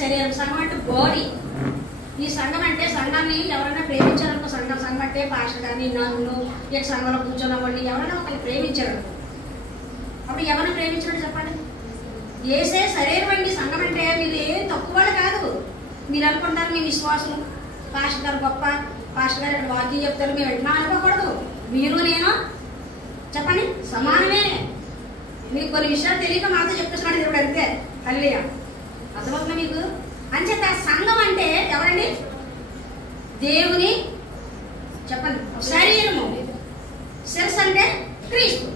శరీరం, సంఘం అంటే బాడీ. ఈ సంఘం అంటే సంఘాన్ని ఎవరైనా ప్రేమించారనుకో, సంఘం అంటే పాస్టర్ కానీ నన్ను ఇక సంఘంలో కూర్చున్న వాళ్ళు ఎవరైనా ఒకళ్ళు ప్రేమించారనుకో, అప్పుడు ఎవరిని ప్రేమించాడు చెప్పండి? ఏసే శరీరం అండి. సంఘం అంటే మీరు ఏం తక్కువ వాళ్ళు కాదు. మీరు అనుకుంటారు మీ విశ్వాసం, పాస్టర్ గారు గొప్ప, పాస్టర్ గారు ఇక్కడ వాక్యం చెప్తారు మేము వెంటనే అనుకోకూడదు. మీరు నేను చెప్పండి సమానమే. మీకు కొన్ని విషయాలు తెలియక మాతో చెప్పేస్తున్నాడు దేవుడు, అంతే. హల్లెలూయా. అర్థమవుతుందా మీకు? అంచేత సంఘం అంటే ఎవరండి? దేవుని చెప్పండి శరీరము. శిరస్సు అంటే క్రీస్తు.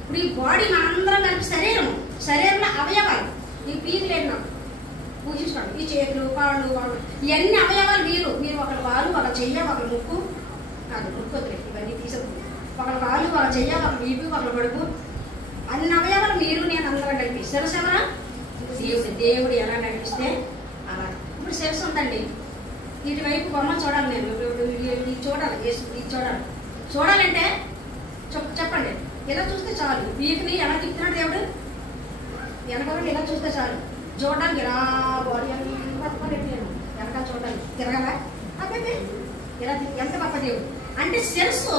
ఇప్పుడు ఈ బాడీ మనందరం కలిపి శరీరము. శరీరంలో అవయవాలు. ఈ పీలు లేదు నాకు పూజించుకోండి. ఈ చేతులు, కాళ్ళు, ఇవన్నీ అవయవాలు. మీరు ఒకరి కాలు, ఒక చెయ్య, ఒకరి ముక్కు కాదు, ముక్కు వదిలే ఇవన్నీ తీసకు. ఒకరి కాలు, ఒక చెయ్య, ఒకరి వీపు, ఒకరి కడుపు, అన్ని అవయవాలు మీరు నేను అందరం కలిపి శిరస్సు ఎవరా? దేవుడు ఎలా నడిపిస్తే అలా. ఇప్పుడు శిరస్సు ఉందండి, ఇటువైపు బొమ్మ చూడాలి. నేను ఇది చూడాలి, ఇది చూడాలి. చూడాలంటే చెప్పండి ఇలా చూస్తే చాలు. వీటిని ఎలా తిప్పుతున్నాడు దేవుడు? వెనకాల ఇలా చూస్తే చాలు. చూడడానికి ఇలా బాడీ వెనకాల చూడడానికి తిరగలా అబ్బాయి ఇలా ఎంత గొప్ప దేవుడు అంటే. శిరస్సు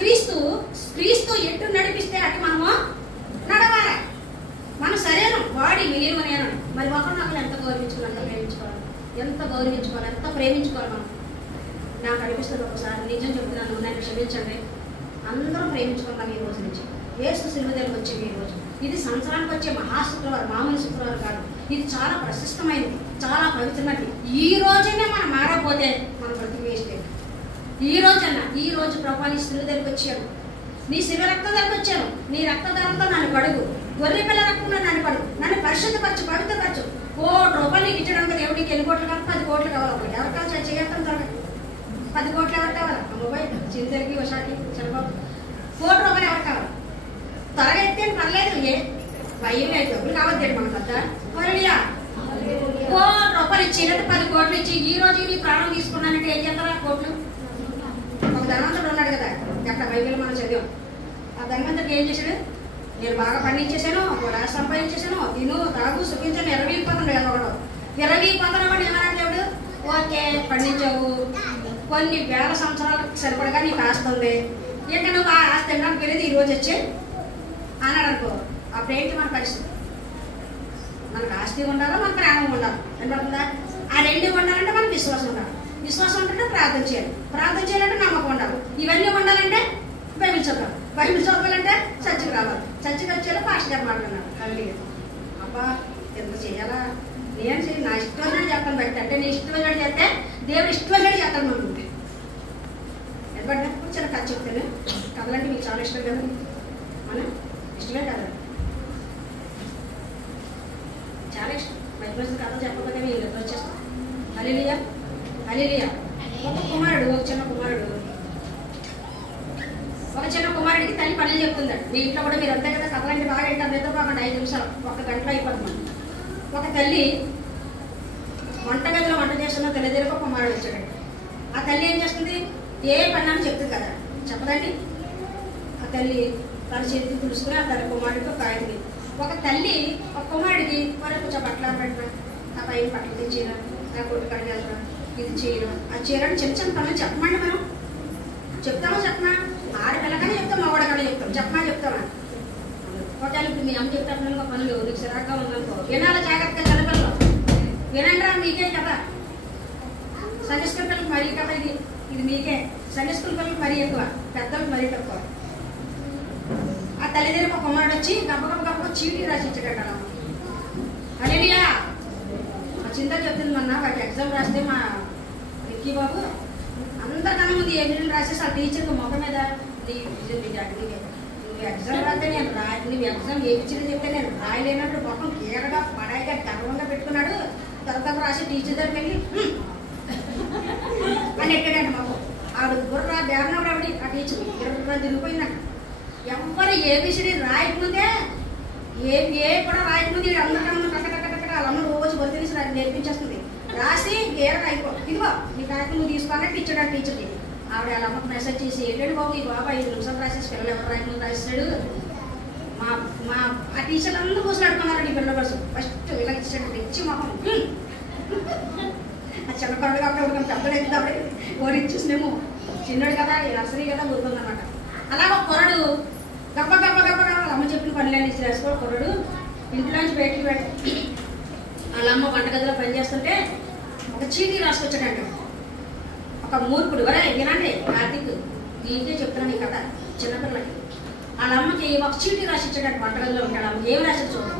క్రీస్తు ఎటు నడిపిస్తే అటు మనము నడవాలి. మన శరీరం బాడీ మీరు నేను. మరి ఒకరినొకరు ఎంత గౌరవించుకోవాలి, ఎంత ప్రేమించుకోవాలి, ఎంత ప్రేమించుకోవాలి మనం. నాకు అనిపిస్తుంది ఒకసారి, నిజం చెప్తున్నాను, నన్ను క్షమించండి. అందరం ప్రేమించుకుంటాం ఈ రోజు నుంచి. యేసు సిలువ దగ్గరకు వచ్చేది ఈ రోజు. ఇది సంవత్సరానికి వచ్చే మహాశుక్రవారం, మామూలు శుక్రవారం కాదు. ఇది చాలా ప్రశస్తమైనది, చాలా పవిత్రమైనది. ఈ రోజైనా మనం మారకపోతే మన బ్రతికి వేస్ట్. ఈ రోజు ప్రభా నీ సిలువ దగ్గరకు వచ్చాను, నీ శివ రక్తం దగ్గరకు వచ్చాను, నీ రక్తదానంతో నన్ను కడుగు, గొర్రె పిల్ల రక్తంలో నన్ను కడుగు, నన్ను పరిశుద్ధపరచు, పవిత్రపరచు. ₹1 నీకు ఇచ్చడానికి దేవుడికి ఎన్ని కోట్లు కావాలి? 10 కోట్లు కావాలి. ఒకటి ఎవరు కావాలి? చేయటం త్వరగా 10 కోట్లు ఎవరు కావాలి? మొబైల్ చింతకి ఉషాకి చంద్రబాబు ₹1 ఎవరు కావాలి? త్వరగా ఎత్తే పర్లేదు. భయం అయితే డబ్బులు కావద్దండి మన వద్ద. ₹1 ఇచ్చినట్టు 10 కోట్లు ఇచ్చి ఈ రోజు నీ ప్రాణం తీసుకున్నానంటే ఏం చేస్తారా? కోట్లు. ఒక ధనవంతుడు ఉన్నాడు కదా, ఎక్కడ బైబిల్ మనం చదివాం. ఆ ధనవంతుడికి ఏం చేశాడు? నేను బాగా పండించేసాను, కూడా సంపాదించేసాను, తిను తాగు సుఖించాను, 20 పదం ఒకడు 20 పదం వాడు ఏమన్నా దేవుడు? ఓకే పండించావు, కొన్ని వేల సంవత్సరాలకు సరిపడగా నీకు ఆస్తి ఉంది, ఇంకా నువ్వు ఆ ఆస్తి తినడానికి వెళ్ళేది ఈ రోజు వచ్చే అన్నాడు అనుకో. అప్పుడేంటి మన పరిస్థితి? మనకు ఆస్తి ఉండాలా, మన ప్రాణం ఉండాలి. వినపడుతుందా? ఆ రెండు ఉండాలంటే మనకు విశ్వాసం ఉండాలి. విశ్వాసం ఉంటే ప్రార్థన చేయాలి. ప్రార్థన చేయాలంటే నమ్మకం ఉండాలి. ఇవన్నీ ఉండాలంటే బైబిల్ చదవాలి. బైబిల్ చదవాలంటే చర్చికి రావాలి. చర్చికి వచ్చేలా పాస్టర్ గారు మాట్లాడినారు. అల్లి అబ్బా ఎంత చేయాలా? నేను చేయాలి, నా ఇష్టం వచ్చినట్టు చేస్తాను. బట్టి అంటే నీ ఇష్టం వచ్చినట్టు చేస్తే దేవుడు ఇష్టం వచ్చినట్టు చేస్తాను. మనం ఎందుకంటే చిన్న కథ చెప్తాను. కథలంటే మీకు చాలా ఇష్టం కదా, మన ఇష్టమే కదా, చాలా ఇష్టం. బైబిల్ కథ చెప్పకపోతే మీ ఇల్లు వచ్చేస్తాం. హల్లెలూయా హల్లెలూయా. ఒక చిన్న కుమారుడికి తల్లి పనులు చెప్తుందండి. మీ ఇంట్లో కూడా మీరు అంతే కదా, కథలంటే బాగా వింటారు. నిద్రపోకుండా 5 నిమిషాలు 1 గంటలో అయిపోతుంది. ఒక తల్లి వంటగదిలో వంట చేస్తున్న తల్లిదండ్రులకు ఒక కుమారుడు వచ్చాడండి. ఆ తల్లి ఏం చేస్తుంది? ఏ పని అని చెప్తుంది కదా, చెప్పదండి. ఆ తల్లి తన చేతికి తులుసుకుని ఆ తల్లి కుమారుడికి ఒక ఆయనకి, ఒక తల్లి ఒక కుమారుడికి మరి కొంచెం బట్టలు పెట్టరా, ఆ పైన బట్టలు తెచ్చిరా, ఆ కొట్టు కడిగేరా, ఇది చేయరా, అది చేయరా, చిన్న చిన్న పనులు చెప్పమండి. మనం చెప్తామా చెప్పమా? ఆడపిల్లగానే చెప్తాం, మగవాడగానే చెప్తామా చెప్తామా? ఒకవేళ ఇప్పుడు మీ అమ్మ చెప్తాను ఒక పనులు నీకు సిరాగ్గా ఉందనుకో, వినాలి జాగ్రత్తగా. చిన్నపిల్లలు వినండి రా, మీకే కదా. సండే స్కూల్ పిల్లలకి మరీ కదా, ఇది మీకే. సండే స్కూల్ పిల్లలకి మరీ ఎక్కువ, పెద్దలకు మరీ తక్కువ. ఆ తల్లిదండ్రులకు ఒక కుమారుడు వచ్చి గబ్బ చీటీ రాసి ఇచ్చాడట. హల్లెలూయా. మా చింత చెప్తుంది, మొన్న వాటి ఎగ్జామ్ రాస్తే మా విక్కీ బాబు అందరికన్నా ముందు ఎగ్జామ్ రాసేసి ఆ టీచర్కి మొక్క మీద నువ్వు ఎగ్జామ్ రాస్తే నేను నువ్వు ఎగ్జామ్ ఏ పిచ్చిని చెప్తే నేను రాయలేనట్టు మొక్కం కీరగా పడాయిగా గర్వంగా పెట్టుకున్నాడు. తర్వాత రాసి టీచర్ దగ్గరికి వెళ్ళి అని ఎక్కాడంట. మాకు ఆడు బుర్ర బేరనప్పుడు ఆవిడ ఆ టీచర్ బుర్ర తిరిగిపోయిందంట. ఎవరు ఏబిసిడి రాయకముందే ఏ కూడా రాయకముందే అందరికన్నా కట్టకట్టకట్ట వాళ్ళమ్మ రోజు బొరి తెలిసి నేర్పించేస్తుంది. రాసి గేరగా అయిపో, ఇదిగో నీ కాయకు నువ్వు తీసుకోవాలంటే ఇచ్చాడు ఆ టీచర్కి. ఆవిడ వాళ్ళ అమ్మకు మెసేజ్ చేసి, ఏంటంటే బాబు ఈ బాబు 5 నిమిషాలు రాసేసి పిల్లలు ఎవరు రాయకముందు రాసేసాడు. మా ఆ టీచర్లు అందరూ కూర్చొని అడుకున్నారండి ఈ పిల్లల కోసం. ఫస్ట్ ఇలా ఇచ్చాడు, తెచ్చి మొహం ఆ చిన్న కొరడు కాబట్టి పెద్దలు అవుతుంది ఓడి ఇచ్చేసినేమో చిన్నడు కదా నర్సరీ కదా ఊరుకుందనమాట. అలాగ కొరడు గబ్బ గబ్బ గబ్బ గబ్బ అమ్మ చెప్పిన పనులన్నీ వేసుకో కొరడు ఇంట్లోంచి బయటికి పెట్టి వాళ్ళ అమ్మ వంటగదిలో పనిచేస్తుంటే ఒక చీటీ రాసుకొచ్చాడంట. ఒక మూర్ఖుడు వరే వినండి కార్తీక్ నీకే చెప్తున్నాను ఈ కథ చిన్నపిల్లలకి. వాళ్ళ అమ్మకి ఒక చీటీ రాసి ఇచ్చాడంట. వంటగదిలో ఉంటాడు. అమ్మకి ఏమి రాశాడు చూడండి.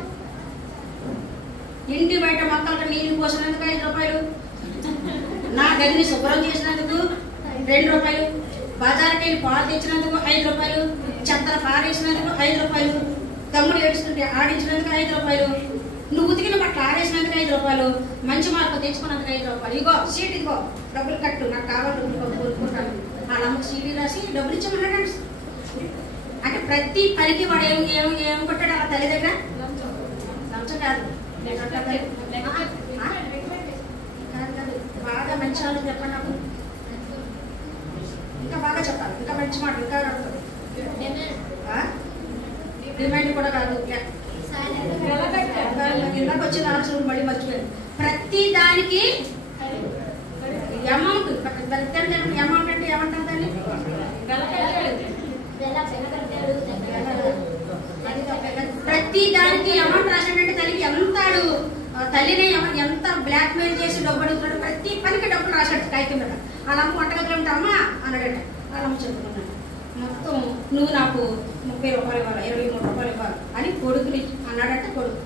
ఇంటి బయట మొక్కలకు నీళ్లు పోసినందుకు 5 రూపాయలు, నా గదిని శుభ్రం చేసినందుకు 2 రూపాయలు, బజార్కి వెళ్ళి పాలు తెచ్చినందుకు 5 రూపాయలు, చెత్తల పారేసినందుకు 5 రూపాయలు, తమ్ముడు ఏడుస్తుంటే ఆడించినందుకు 5 రూపాయలు, నువ్వు ఉతికిన బట్టలు ఆడేసినందుకు 5 రూపాయలు, మంచి మార్పు తెచ్చుకున్నందుకు 5 రూపాయలు. ఇగో సీట్ ఇగో డబ్బులు కట్టు, నాకు కావాలి డబ్బులు కొనుక్కుంటాను. వాళ్ళ అమ్మకి సీటీ రాసి డబ్బులు ఇచ్చామన్నాడు. అంటే ప్రతి పనికి వాడు ఏం కొట్టాడు అలా తల్లి దగ్గర. లంచం కాదు, బాగా మంచి వాళ్ళు చెప్పండి నాకు. ఇంకా బాగా చెప్పాలి, ఇంకా మంచి మాట ఇంకా డిమాండ్ కూడా కాదు. ఇందాక వచ్చిన ఆన్సర్ మళ్ళీ మర్చిపోయాను. ప్రతి దానికి అమౌంట్ అమౌంట్ అంటే ఏమంటారు దాన్ని? ప్రతి దానికి అమౌంట్ రాసాడంటే తల్లికి ఎంతాడు తల్లిని ఎంత బ్లాక్ మెయిల్ చేసి డబ్బు అడుగుతాడు. ప్రతి పనికి డబ్బులు రాశాడు కాగితం మీద. వాళ్ళ అమ్మ వంటగదిలో ఉంటామా అన్నాడట. వాళ్ళ అమ్మ చెప్పుకున్నాడు మొత్తం నువ్వు నాకు 30 రూపాయలు ఇవ్వాలి, 23 రూపాయలు ఇవ్వాలి అని కొడుకుని అన్నాడట. కొడుకు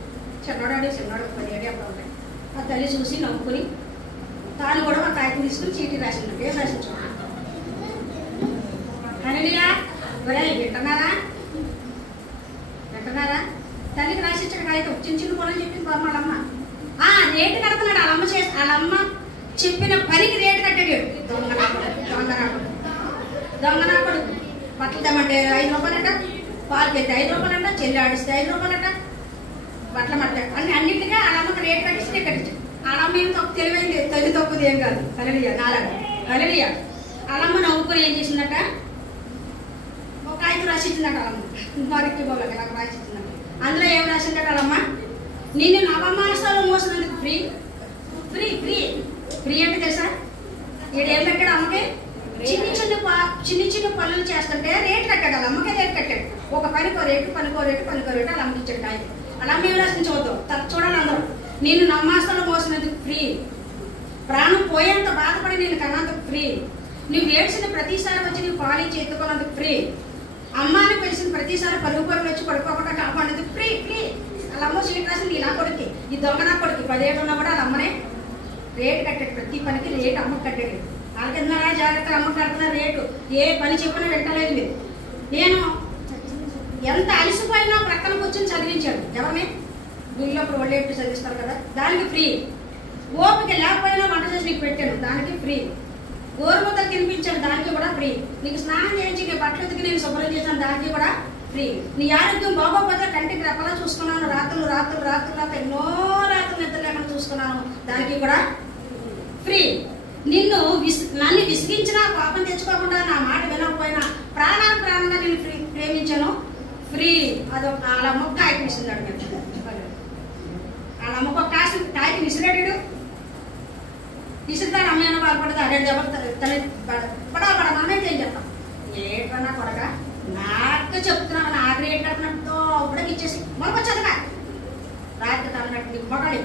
చిన్నోడు 10 ఏడు అప్పుడు ఉంటాయి. ఆ తల్లి చూసి నవ్వుకుని తాను కూడా ఒక కాగితం తీసుకుని చీటీ రాసిందంటే ఏం రాసించు హల్లెలూయా. వింటున్నారా తల్లికి రాసిచ్చాడు కాగితం. చిన్న పొలం చెప్పింది వాళ్ళమ్మ. రేటు కడుతున్నాడు. వాళ్ళమ్మ చెప్పిన పనికి రేటు కట్టాడు. దొంగనాకుడు బట్టలు తెమ్మంటే 5 రూపాయలట, పాలు పెడితే 5 రూపాయలట, చెల్లి ఆడిస్తే 5 రూపాయలట, బట్టలు మట్ట అన్నింటిగా వాళ్ళమ్మకి రేటు కట్టిస్తే కట్టించాడు. వాళ్ళమ్మ ఏం తప్పు తెలివైంది, తల్లి తప్పుది ఏం కాదు. హల్లెలూయా నాలుగు హల్లెలూయా. వాళ్ళమ్మ నవ్వుకొని ఏం చేసిందట, ఒక కాగితం రాసిచ్చిందట. వాళ్ళమ్మ మరికి బాబులకి నాకు రాసిచ్చిందట. అందులో ఏం రాసిందట వాళ్ళమ్మ, నిన్ను నవమాసాలు మోసినందుకు ఫ్రీ ఫ్రీ ఫ్రీ ఫ్రీ అంటే తెలుసా? 7 ఏళ్ళు కట్టాడు అమ్మకి. చిన్న పనులు చేస్తుంటే రేటు కట్టాడు. వాళ్ళ అమ్మకే రేటు కట్టాడు. ఒక పనికో రేటు వాళ్ళ అమ్మకి ఇచ్చాడు కాగితం. వాళ్ళ అమ్మ ఏం రాసింది చూడాలి అందరూ. నేను నవమాసాలు మోసినందుకు ఫ్రీ, ప్రాణం పోయేంత బాధపడి నేను కన్నందుకు ఫ్రీ, నువ్వు ఏడ్చిన ప్రతిసారి వచ్చి నువ్వు పాలించి ఎత్తుకున్నందుకు ఫ్రీ, అమ్మాని పిలిచిన ప్రతిసారి పరుగు వచ్చి పడుకోకుండా కాపాడేందుకు ఫ్రీ ఫ్రీ. వాళ్ళ అమ్మ సీట్ రాసింది నా కొడుకు. ఈ దొంగ నా కొడుకు 10 ఏళ్ళు ఉన్నా కూడా వాళ్ళ అమ్మనే రేటు కట్టాడు. ప్రతి పనికి రేటు అమ్మకు కట్టాడు. వాళ్ళకి ఎందుకు జాగ్రత్తగా అమ్మకు కడుతున్న రేటు. ఏ పని చెప్పినా వింటలేదు మీరు. నేను ఎంత అలసిపోయినా ప్రక్కన కూర్చొని చదివించాడు. ఎవరిని గుళ్ళప్పుడు ఒళ్ళేట్టు చదివిస్తారు కదా, దానికి ఫ్రీ. ఓపిక లేకపోయినా వంట చేసి నీకు పెట్టాను, దానికి ఫ్రీ. గోరుముద్దలు తినిపించాను, దానికి కూడా ఫ్రీ. నీకు స్నానం చేయించి నీ బట్టలు ఉతికి నేను శుభ్రం చేశాను, దానికి కూడా ఫ్రీ. నీ ఆరోగ్యం బాగోకపోతే కంటికి రెప్పలా చూసుకున్నాను, రాత్రులు ఎన్నో రాత్రులు నిద్ర లేకుండా చూసుకున్నాను, దానికి కూడా ఫ్రీ. నన్ను విసిగించినా కోపం తెచ్చుకోకుండా నా మాట వినకపోయినా ప్రాణంగా నేను ప్రేమించాను ఫ్రీ. అదొక వాళ్ళ అమ్మకు కాయకి విసిరాడు. వాళ్ళ అమ్మకు ఒక కాయకి విసిరాడు. విసిరితే అమ్మాయినా బాధపడతా 2 దెబ్బలు తల్లి పడా మనమైతే ఏం చెప్తాం? ఏటన్నా కొడగా నాకు చెప్తున్నాను, నాకు రేటు కట్టినట్టు ఇప్పుడే ఇచ్చేసి మనకొచ్చదుగా రాత్రి తనట్టు నీకు మొగాలి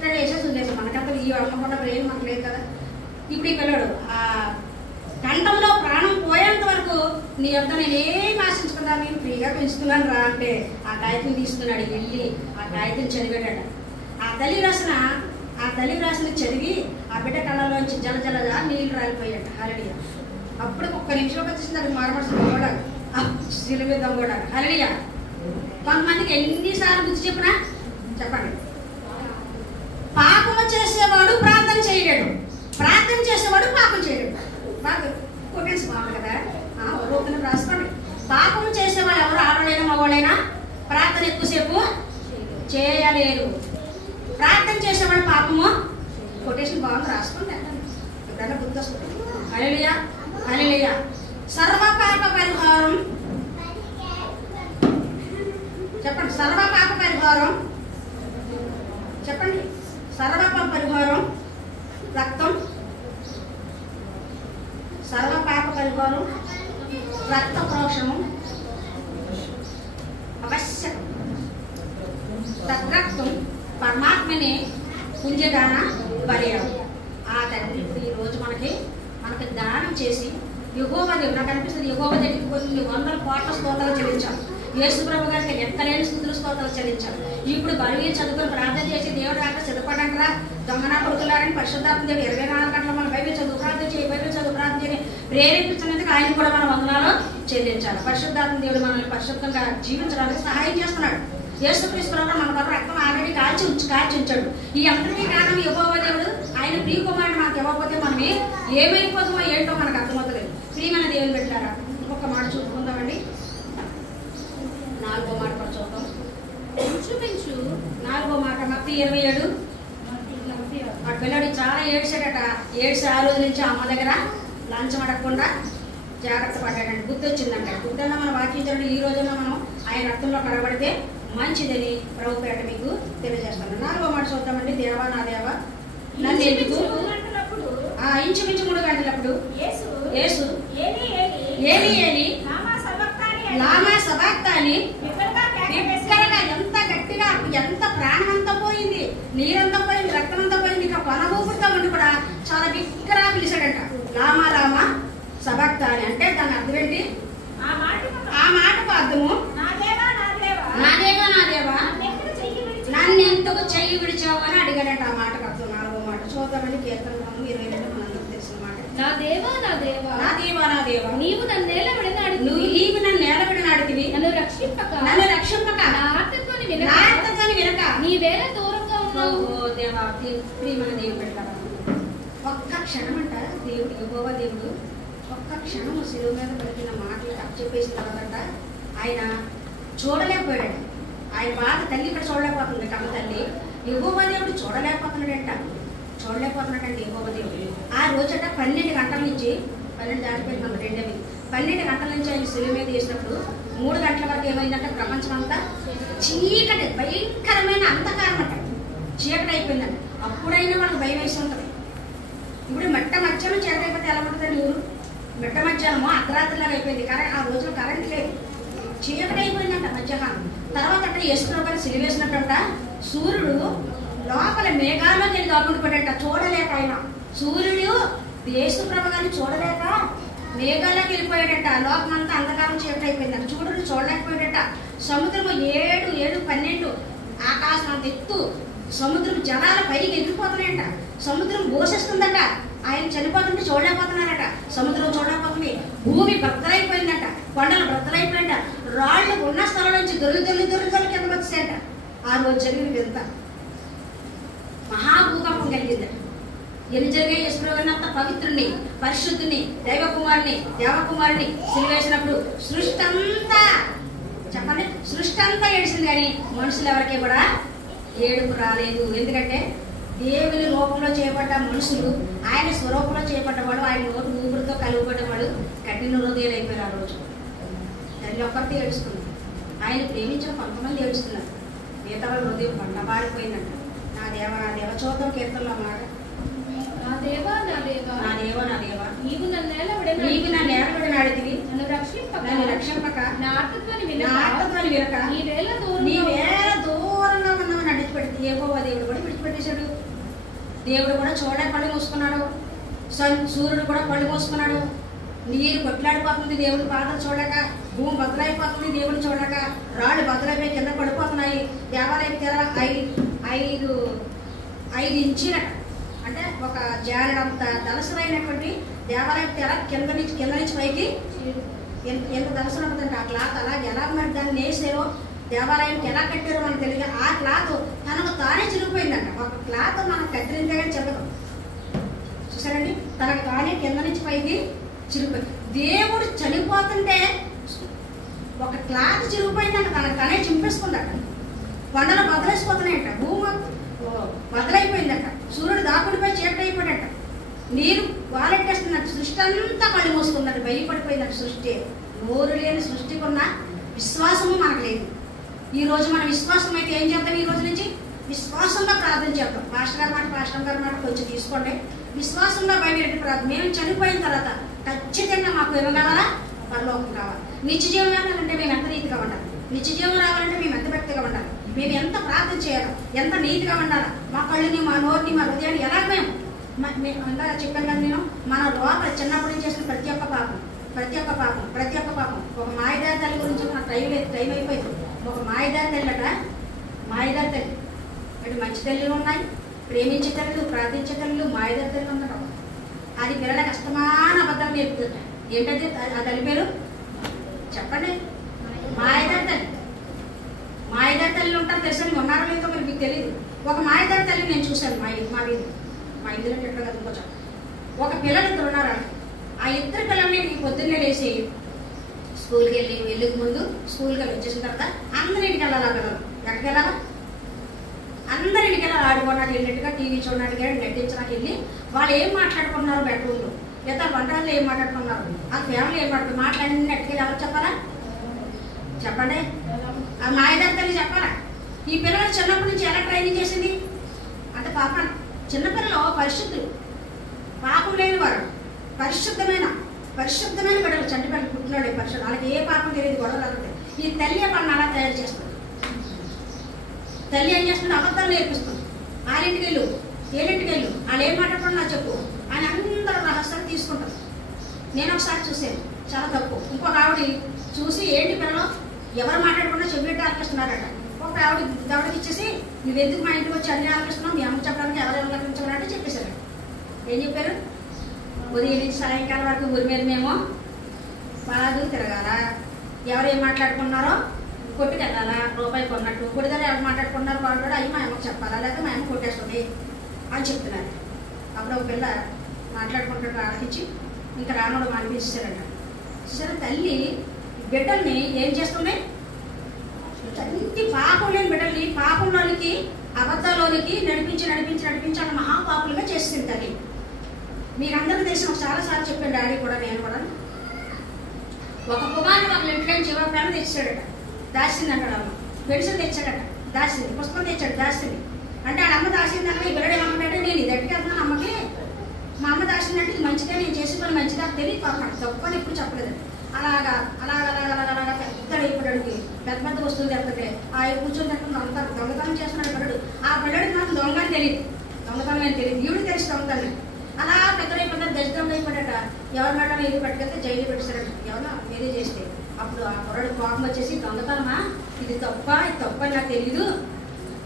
2 వేసేసి ఉండేసి మనకంతా ఈ అమ్మకుండా ప్రేమ మనకు లేదు కదా. ఇప్పుడు ఈ పిల్లడు ఆ కంఠంలో ప్రాణం పోయేంత వరకు నీ యొక్క నేనేం ఆశించుకున్నా, నేను ఫ్రీగా పెంచుతున్నాను రా అంటే ఆ కాగితం తీసుకున్నాడు. వెళ్ళి ఆ కాగితం చదివాడట. ఆ తల్లి రాసిన చదివి ఆ బిడ్డ కళ్ళలోంచి జలజలగా నీళ్లు రాలిపోయాడు. హల్లెలూయా. అప్పుడు 1 నిమిషంలోకి వచ్చేసింది. అది మారమడుసు దొంగడాడు, శిల మీద దొంగడాడు. హల్లెలూయా. కొంతమందికి ఎన్నిసార్లు బుద్ధి చెప్పినా చెప్పండి, పాపము చేసేవాడు ప్రార్థన చేయలేడు, ప్రార్థన చేసేవాడు పాపం చేయలేడు. బాగా కొట్టేసి బాగుంది కదా. రూపం రాసుకోండి. పాపము చేసేవాడు ఎవరు, ఆడవాళ్ళైనా మగవాళ్ళైనా ప్రార్థన ఎక్కువసేపు చేయలేరు. ప్రార్థన చేసేవాడు పాపము కొటేషన్ బాగుంది, రాసుకోండి. ఎప్పుడైనా గుర్తు వస్తుంది. హల్లెలూయా హల్లెలూయా. సర్వ పాప పరిహారం చెప్పండి. సర్వ పాప పరిహారం చెప్పండి. సర్వ పాప పరిహారం వారు రక్త ప్రోక్షణం ఆవశ్యకం. తద్రక్తం పరమాత్మని పుణ్యదాన బలియాలి. ఆ తండ్రి ఇప్పుడు ఈరోజు మనకి దానం చేసి యెహోవా దేవుడు, నాకు అనిపిస్తుంది యెహోవా దేవుడికి కొన్ని వందల కోట్ల స్తోత్రాలు చెల్లించాలి. యేసు ప్రభు గారికి లెక్కలేని స్థుతుల స్తోత్రాలు చెల్లించాలి. ఇప్పుడు బలివి చదువుకొని ప్రార్థన చేసి దేవుడు అక్కడ సిద్ధపడంటారా దొంగనా కొడుకులారని పరిశుద్ధాత్మ దేవుడు 24 గంటలు మన బైబిల్ చదువు ప్రార్థన చేయి, బైబిల్ చదువు ప్రార్థన చేయి ప్రేరేపించినందుకు ఆయన కూడా మన వందనాలు చెల్లించాలి. పరిశుద్ధాత్మ దేవుడు మనల్ని పరిశుద్ధంగా జీవించడానికి సహాయం చేస్తున్నాడు. యేసుక్రీస్తు ప్రభు మన కొరకు రక్తం ఆల్రెడీ కాల్చి ఉంచాడు. ఈ అందరికీ కారణం యెహోవా దేవుడు. ఆయన ప్రియ కుమారుడు మనకు ఇవ్వకపోతే మనం ఏమైపోతామో ఏంటో మనకు అర్థమవుతలేదు. ప్రియమైన దేవుని పెట్టారా ఇంకొక మాట చూసుకుందామండి. 4వ మాట కూడా చూద్దాం. ఇంచుమించు 4వ మాట మత్తయి 27 ఆ పిల్లడు చాలా ఏడ్చాడట. ఏడ్చి ఆ రోజు నుంచి అమ్మ దగ్గర లంచం అడగకుండా జాగ్రత్త పడ్డాడండి. గుర్తొచ్చిందంట. గుర్తన్నా మనం వాక్యించండి. ఈ రోజున మనం ఆయన రక్తంలో కడబడితే మంచిదని ప్రభు పేట మీకు తెలియజేస్తాను. 4వ మాట చూద్దామండి. దేవా నా దేవా నన్ను ఎందుకు ఇంచుమించు 3 గంటలప్పుడు యేసు ఏలి ఏలి లామా సబాక్తాని బిగ్గరగా ఎంత గట్టిగా ఎంత ప్రాణం అంతా పోయింది, నీరంతా పోయింది, రక్తం అంతా పోయింది, ఇక కొన ఊపిరితో ఉండి కూడా చాలా బిగ్గరగా పిలిచాడంట. లామా లామా సబాక్తాని అంటే దాని అర్థం ఏంటి? ఆ మాటకు అర్థము నా దేవా నన్ను ఎందుకు చెయ్యి విడిచావు అని అడిగాడంట. ఆ మాటకు అర్థం. 4వ మాట చూద్దామండి. కీర్తన 22 మనందరూ తెలిసిన మాట. నా దేవా నా దేవా నా దేవా నా దేవా నీవు నన్ను నేలబడినాడితివి నన్ను రక్షింపక నా ఆర్తత్వాన్ని వినక నీవేళ దూరంగా ఉన్నావు. దేవా ప్రియమైన దేవుడు పెట్టారా ఒక్క క్షణం అంట దేవుడు యెహోవా దేవుడు ఒక్క క్షణం శిలువ మీద పలికిన మాటలు చెప్పేసిన తర్వాత ఆయన చూడలేకపోయాడు. ఆయన బాధ తల్లి ఇక్కడ చూడలేకపోతుంది. కమ్మ తల్లి యెహోవా దేవుడు చూడలేకపోతున్నాడంట యెహోవా దేవుడు. ఆ రోజట 12 గంటల నుంచి 12 దాటిపోయింది 12 గంటల నుంచి ఆయన శిలువ మీద వేసినప్పుడు 3 గంటల వరకు ఏమైందంటే ప్రపంచం అంతా చీకటి భయంకరమైన అంధకారం అంట. చీకటి అయిపోయిందంట. అప్పుడైనా వాళ్ళకి భయం వేసి ఉంటుంది. ఇప్పుడు మెట్ట మధ్యాహ్నం చీకటి అయిపోతే ఎలా ఉంటుందండి ఊరు? మెట్ట మధ్యాహ్నము అర్ధరాత్రిలాగా అయిపోయింది. ఆ రోజులో కరెంట్ లేదు. చీకటి అయిపోయిందంట మధ్యాహ్నం. తర్వాత అంటే యేసు గారు సిలివేసినట్టంట సూర్యుడు లోపల మేఘాల్లోకి వెళ్ళి దాక్కునిపోయాడంట. చూడలేక ఆయన సూర్యుడు యేసు ప్రభు గారిని చూడలేక మేఘాల్లోకి వెళ్ళిపోయాడట. లోకమంతా అంధకారం చీకటి అయిపోయిందంట. చూడలేకపోయాడట. సముద్రము 7, 12 ఆకాశం అంత ఎత్తు సముద్రం జనాల పైకి ఎగిరిపోతున్నాయంట. సముద్రం ఘోషిస్తుందట. ఆయన చనిపోతుంటే చూడలేకపోతున్నారట. సముద్రం చూడలేకపోతుంది. భూమి బద్దలైపోయిందట. కొండలు బద్దలైపోయింట. రాళ్ళు ఉన్న స్థలం నుంచి దొరికి కింద వచ్చాయంట. ఆ రోజు జరిగినది ఎంత మహాభూకంపం కలిగిందట. ఎన్ని జరిగాయి? యేసుప్రభునంత పవిత్రుని, పరిశుద్ధుని, దేవకుమారుని సిలువేసినప్పుడు సృష్టి అంతా చెప్పండి సృష్టి అంతా ఏడిసింది. కానీ మనుషులు ఎవరికి కూడా ఏడుపు రాలేదు. ఎందుకంటే దేవుని రూపంలో చేపట్ట మనుషులు, ఆయన స్వరూపంలో చేపట్టవాడు, ఆయన నోటు ఊపిరితో కలుగుపడ్డవాడు కఠిన హృదయాలు అయిపోయారు. ఆ రోజు తల్లి ఒక్కరితో ఏడుస్తుంది. ఆయన ప్రేమించిన కొంతమంది ఏడుస్తున్నారు. మిగతా వాళ్ళ హృదయం పండబారిపోయిందంట. నా దేవ చూద్దాం కీర్తనలో మాట. నా దేవా నీవు నన్ను నేలబడినాడితివి నన్ను రక్షింపక నా ఆర్తత్వాన్ని వినక నీవేళ దూరంగా ఉన్నామని అడిచిపెట్టి యెహోవా దేవుడు కూడా విడిచిపెట్టేశాడు. దేవుడు కూడా చూడలేక కళ్ళు మూసుకున్నాడు. సూర్యుడు కూడా కళ్ళు మూసుకున్నాడు. నీరు కొట్లాడిపోతుంది దేవుడి పాదం చూడక. భూమి బద్దలైపోతుంది దేవుడిని చూడక. రాళ్ళు బద్దలైపోయి కింద పడిపోతున్నాయి. దేవాలయం తెర 5 ఇంచీలట. అంటే ఒక జానడంత దలసరైనటువంటి దేవాలయం తెర కింద నుంచి పైకి ఎంత దలసలు ఉంటుందంటే ఆ క్లాత్ అలాగే ఎలా మరి దాన్ని నేసారో దేవాలయానికి ఎలా కట్టారో మనకు తెలియదు. ఆ క్లాత్ తనకు తానే చిరిగిపోయిందంట. ఒక క్లాత్ మనం కత్తిరించే కానీ చిరగదు. చూసారండి తనకు తానే కింద నుంచి పైకి చిరిగిపోయింది. దేవుడు చనిపోతుంటే ఒక క్లాత్ చిరిగిపోయిందంట. తనకు తానే చింపేసుకుందట. కొండలు బదలేసిపోతున్నాయంట. భూమి బదలైపోయిందట. సూర్యుడు దాక్కుడిపోయి చీకటి అయిపోయాడట. నీరు వాలెట్టేస్తున్నట్టు సృష్టి అంతా కళ్ళు మూసుకుందట. భయపడిపోయిందట సృష్టి. నోరు లేని సృష్టికున్న విశ్వాసము మనకు లేదు. ఈ రోజు మన విశ్వాసం అయితే ఏం చేద్దాం? ఈ రోజు నుంచి విశ్వాసంగా ప్రార్థన చేద్దాం. పాస్టర్ గారి మాట కొంచెం తీసుకోండి. విశ్వాసంగా బయట ప్రార్థన. మేము చనిపోయిన తర్వాత ఖచ్చితంగా మాకు ఏమి కావాలా? పరలోకం కావాలి. నిత్య జీవం రావాలంటే మేము ఎంత నీతిగా ఉండాలి? నిత్య జీవం రావాలంటే మేము ఎంత భక్తిగా ఉండాలి? మేము ఎంత ప్రార్థన చేయాలి? ఎంత నీతిగా ఉండాలి? మా కళ్ళని, మా నోటిని, మా హృదయాన్ని ఎలాగ మేము అంతా చెప్పాను కదా నేను. మన లోపల చిన్నప్పటి నుంచి చేసిన ప్రతి ఒక్క పాపం ఒక మాయదారి తల్లి గురించి మన టైం అయిపోయింది. ఒక మాయదారి తల్లి అటు మంచి తల్లులు ఉన్నాయి, ప్రేమించే తల్లులు, ప్రార్థించే తల్లులు, మాయదారి తల్లి ఉన్నారు. అది పిల్లలకు అస్తమాన అబద్ధాలు నేర్పుతుంట. ఏంటది ఆ తల్లి పేరు చెప్పండి? మాయదారి తల్లి ఉంటారు తెలుసా? ఉన్నారో లేదో మరి మీకు తెలియదు. ఒక మాయదారి తల్లి నేను చూశాను మా ఇందులో ఎట్లా కదుకోవచ్చు. ఒక పిల్లలు ఇద్దరు ఉన్నారు. ఆ ఇద్దరు పిల్లల్ని పొద్దున్నే లేచి స్కూల్కి వెళ్ళక ముందు స్కూల్కి వచ్చేసిన తర్వాత అందరింటికి వెళ్ళాలి. ఆ పిల్లలు ఎక్కడికి వెళ్ళాలా? అందరింటికి వెళ్ళాలి. ఆడుకోవడానికి వెళ్ళినట్టుగా, టీవీ చూడడానికి, నటించడానికి వెళ్ళి వాళ్ళు ఏం మాట్లాడుకుంటున్నారు బెడ్రూమ్లో, లేదా వంటల్లో ఏం మాట్లాడుకున్నారు, ఆ ఫ్యామిలీ ఏం మాట్లాడిన ఎట్టుకెళ్ళి ఎవరు చెప్పాలా? చెప్పండి. ఆ మాయదారి తల్లి చెప్పాలా? ఈ పిల్లలు చిన్నప్పటి నుంచి ఎలా ట్రైనింగ్ చేసింది అంటే పాపం చిన్నపిల్లలు పరిశుద్ధులు, పాపం లేని వారు, పరిశుద్ధమైన బిడ్డలు. చంటి పిల్లలు పుట్టినాడు పరిశుద్ధం, వాళ్ళకి ఏ పాపం తెలియదు, గొడవలు అవుతాయి. ఈ తల్లి వాళ్ళని అలా తయారు చేస్తుంది. తల్లి ఏం చేస్తుంది? అబద్ధాలు నేర్పిస్తుంది. వాళ్ళింటికి వెళ్ళు, వాళ్ళు ఏం మాట్లాడుతున్నా చెప్పు అని అందరూ రహస్యాలు తీసుకుంటారు. నేను ఒకసారి చూసాను, చాలా తప్పు. ఇంకొక ఆవిడ చూసి ఏంటి పిల్లలు ఎవరు మాట్లాడకుండా చెవిరెట్టి ఆలకిస్తున్నారట. ఒక ఆవిడకి ఇచ్చేసి నువ్వెందుకు మా ఇంటికి వచ్చి అన్ని ఆలకిస్తున్నావు, మీ అమ్మ చెప్పడానికి ఎవరెవరు ఆలకించాలంటే చెప్పేశారు. ఏం చెప్పారు? ఉదయం నుంచి సాయంకాలం వరకు ఊరి మీద మేము బాగా తిరగాల, ఎవరు ఏం మాట్లాడుకున్నారో కొట్టుకెళ్ళాలా, రూపాయి కొన్నట్టు. గుడి దగ్గర ఎవరు మాట్లాడుకున్నారో వాళ్ళు కూడా అయ్యి మా అమ్మకు చెప్పాలా, లేకపోతే మా అమ్మ కొట్టేస్తుంది అని చెప్తున్నారు. అప్పుడు ఒక పిల్ల మాట్లాడుకుంటాడు ఆలకించి ఇంకా రానుడు అనిపించారంట. సరే తల్లి బిడ్డల్ని ఏం చేస్తుంది? అన్ని పాపం లేని బిడ్డల్ని పాపంలోనికి, అబద్ధాలోనికి నడిపించి అన్న మహాపాపులుగా చేస్తుంది తల్లి. మీరందరూ తెలిసిన చాలాసార్లు చెప్పాను డాడీ కూడా, నేను కూడా. ఒక కుమారుడు వాళ్ళ ఇంట్లో జీవ పెన్ను తెచ్చాడట, దాచింది అంటాడు. అమ్మ పెన్సిల్ తెచ్చాడట, దాచింది. పుస్తకం తెచ్చాడు, దాచింది. అంటే వాళ్ళ అమ్మ దాచిందన్న ఈ బిడ్డ ఏమంటాడంటే నేను ఇది ఎట్టుకెళ్తున్నాను అమ్మకి, మా అమ్మ దాచిందంటే ఇది మంచిదే, నేను చేసే పని మంచిదా తెలియదు. పాపం తప్పని ఎప్పుడు చెప్పలేదండి. అలాగా పెద్ద అయిపోయాడికి పెద్ద వస్తువులు తెస్తుంటే ఆ కూర్చొని తెస్తుంది అంతా దొంగతనం చేస్తున్నాడు పిల్లడు. ఆ పిల్లడికి నాకు దొంగని తెలియదు, దొంగతనం అని తెలియదు, ఈవిడికి తెలిసి దొంగతనం. అలా పెద్దలైపోతారు, దశ దొంగ అయిపోయాడట. ఎవరి మేడం ఇది పట్టుకెళ్తే జైలు పెట్టేశారట, ఎవరో ఏదో చేస్తే. అప్పుడు ఆ కుర్రాడు కోపం వచ్చేసి దొంగతనమా, ఇది తప్ప అని నాకు తెలీదు,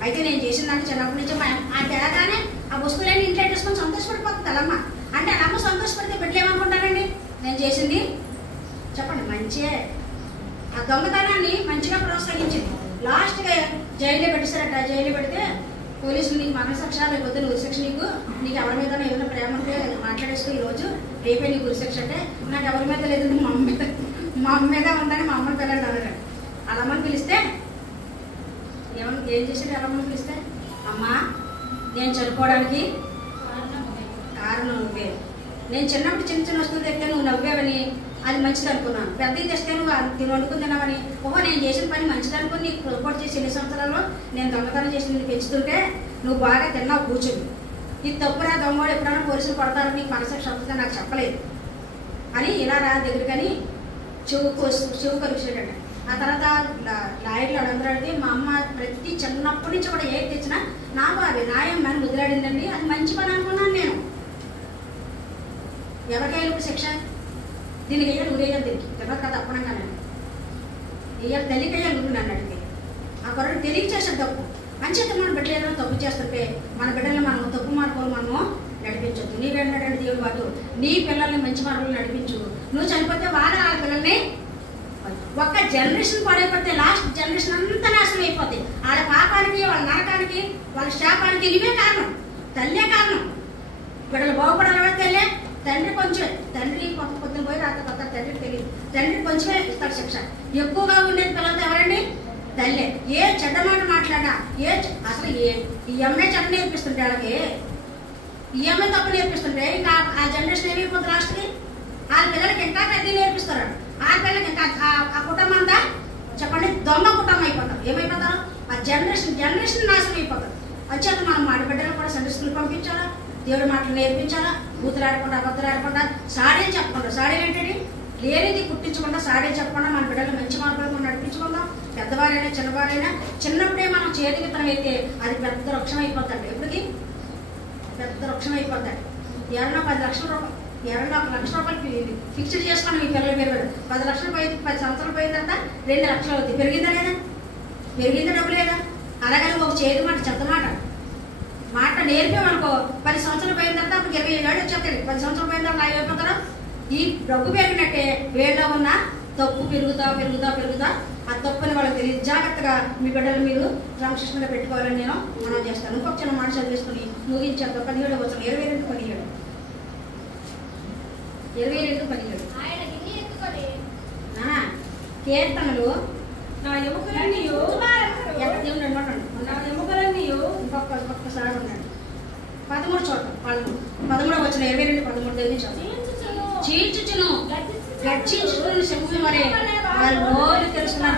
అయితే నేను చేసిన దాన్ని చిన్నప్పటి నుంచి ఆ తెలగానే ఆ వస్తువులన్నీ ఇంట్లో వేసుకొని సంతోషపడిపోతుంది అలమ్మ. అంటే అలమ్మ సంతోషపడితే బిడ్డలు ఏమనుకుంటారండి? నేను చేసింది చెప్పండి మంచిగా. ఆ దొంగతనాన్ని మంచిగా ప్రోత్సహించింది. లాస్ట్గా జైల్లో పెట్టేశారట. జైల్లో పెడితే పోలీసులు నీకు మనశిక్ష లేకపోతే ఉరిశిక్ష, నీకు ఎవరి మీద ఏమైనా ప్రేమ ఉంటే మాట్లాడేసుకో, ఈరోజు రేపే నీకు ఉరిశిక్ష అంటే నాకు ఎవరి మీద లేదు, మా అమ్మ మీద ఉందని మా అమ్మని పిల్లలు అన్నారు. అలమ్మని పిలిస్తే ఏం చేశాడు? అలమ్మని పిలిస్తే అమ్మా నేను చనిపోవడానికి కారణం నువ్వే. నేను చిన్నప్పుడు చిన్న వస్తువులు తెస్తే నువ్వు నవ్వేవని అది మంచిది అనుకున్నాను, పెద్దది తెస్తే నువ్వు తిని వండుకుంటున్నావని. ఓహో నేను చేసిన పని మంచిది అనుకుని నీకు రిపోర్ట్ చేసి 2 సంవత్సరాల్లో నేను దొంగతనం చేసి నీకు పెంచుతుంటే నువ్వు బాగా తిన్నావు కూర్చుని. ఇది తప్పురా, దొంగోడు ఎప్పుడైనా పోలీసులు పడతారు, నీకు మనసుకు చెప్తుంటే నాకు చెప్పలేదు అని ఇలా రా దగ్గరకని చెవు కరిచాడట. ఆ తర్వాత లాయర్లు అడందరూ అడిగితే మా అమ్మ ప్రతి చిన్నప్పటి నుంచి కూడా ఏది తెచ్చినా నా బావి నాయమ్మ అని ముద్దులాడిందండి, అది మంచి పని అనుకున్నాను నేను. ఎవరికైనా శిక్ష దీనికి వెయ్యాలి, ఊరేయాలి, దీనికి ఎవరు కదా తప్పనంగా నేను వెయ్యాలి, తల్లికి వెయ్యాలి ఊరు నన్ను అడిగితే. ఆ కొరకు తెలియచేసాడు తప్పు. అంచేత మన బిడ్డలు ఏదైనా తప్పు చేస్తుంటే మన బిడ్డల్ని మనం తప్పు మార్పులు మనము నడిపించొద్దు. నీ వెళ్ళినాడంటే దేవుడు వాడు నీ పిల్లల్ని మంచి మార్పులు నడిపించు. నువ్వు చనిపోతే వాళ్ళ పిల్లల్ని ఒక్క జనరేషన్ పాడైపోతే లాస్ట్ జనరేషన్ అంతా నాశనం అయిపోతాయి. వాళ్ళ పాపానికి, వాళ్ళ నరకానికి, వాళ్ళ శాపానికి ఇవే కారణం, తల్లే కారణం. బిడ్డలు బాగుపడాలి తల్లే. తండ్రి పొద్దున పోయి రాత్రి కొత్త తండ్రికి తెలియదు, తండ్రికి కొంచెమే ఇస్తాడు శిక్ష. ఎక్కువగా ఉండేది పిల్లలతో ఎవరండి? తల్లే. ఏ చెడ్డ మాట మాట్లాడా, అసలు ఈ అమ్మాయి చెడ్డ నేర్పిస్తుంటే వాళ్ళకి, ఈ అమ్మాయి తప్పు నేర్పిస్తుంటే ఇంకా ఆ జనరేషన్ ఏమైపోతుంది లాస్ట్కి? ఆ పిల్లలకి ఇంకా పెద్ద నేర్పిస్తారు. ఆ పిల్లలకి ఇంకా ఆ కుటుంబం అంతా చెప్పండి దొంగ కుటుంబం అయిపోతారు. ఏమైపోతారు? ఆ జనరేషన్ నాశనం అయిపోతారు. అంచేత మనం ఆడబిడ్డలు కూడా సండే స్కూల్ పంపించాలా, దేవుడి మాటలు నేర్పించాలా, బూతులు ఆడకుండా అబద్ధాలు ఆడకుండా సాడేలు చెప్పకుండా. సాడేలు ఏంటండి? లేనిది పుట్టించకుండా సాడేలు చెప్పకుండా మన బిడ్డలు మంచి మార్గాలు మనం నడిపించుకుందాం. పెద్దవారైనా చిన్నవారైనా చిన్నప్పుడే మనం చేతి విత్తనం అయితే అది పెద్ద వృక్షం అయిపోతాడు. ఎప్పటికీ పెద్ద వృక్షం అయిపోతాడు. ఎవరన్నా 10 లక్షల రూపాయలు, ఎవరన్నా 1 లక్ష రూపాయలు ఫిక్స్డ్ చేసుకుని మీ పిల్లలు పెరిగారు. 10 లక్షలు పోయి 10 సంవత్సరాలు పోయిన తర్వాత 2 లక్షలు అవుతుంది. పెరిగిందా లేదా? పెరిగిందా డబ్బు లేదా? అలాగని ఒక చేతి మాట చెత్త మాట నేర్పామనుకో 10 సంవత్సరాలు పోయిన తర్వాత అప్పుడు 27 ఏళ్ళు వచ్చేస్తాడు. 10 సంవత్సరాలు పోయిన తర్వాత అయిపోతారా? ఈ డబ్బు పెరిగినట్టే వీళ్ళలో ఉన్న తప్పు పెరుగుతా ఆ తప్పుని వాళ్ళకి తెలియదు. జాగ్రత్తగా మీ బిడ్డలు మీరు క్రమశిక్షణగా పెట్టుకోవాలని నేను మనం చేస్తాను. ఇంకొక చిన్న మాట చదివేసుకుని ముగించేంత 17 వచనం 22:17 కీర్తనలు నా ఎముకలన్నీయు ఒక్కొక్కసారి ఉన్నాడు 13 చోట 13 వచ్చిన 22:13 దగ్గర చీల్చుచును గర్జించుకుని సింహం వలె వాళ్ళు నోరు తెలుసుకున్నారు.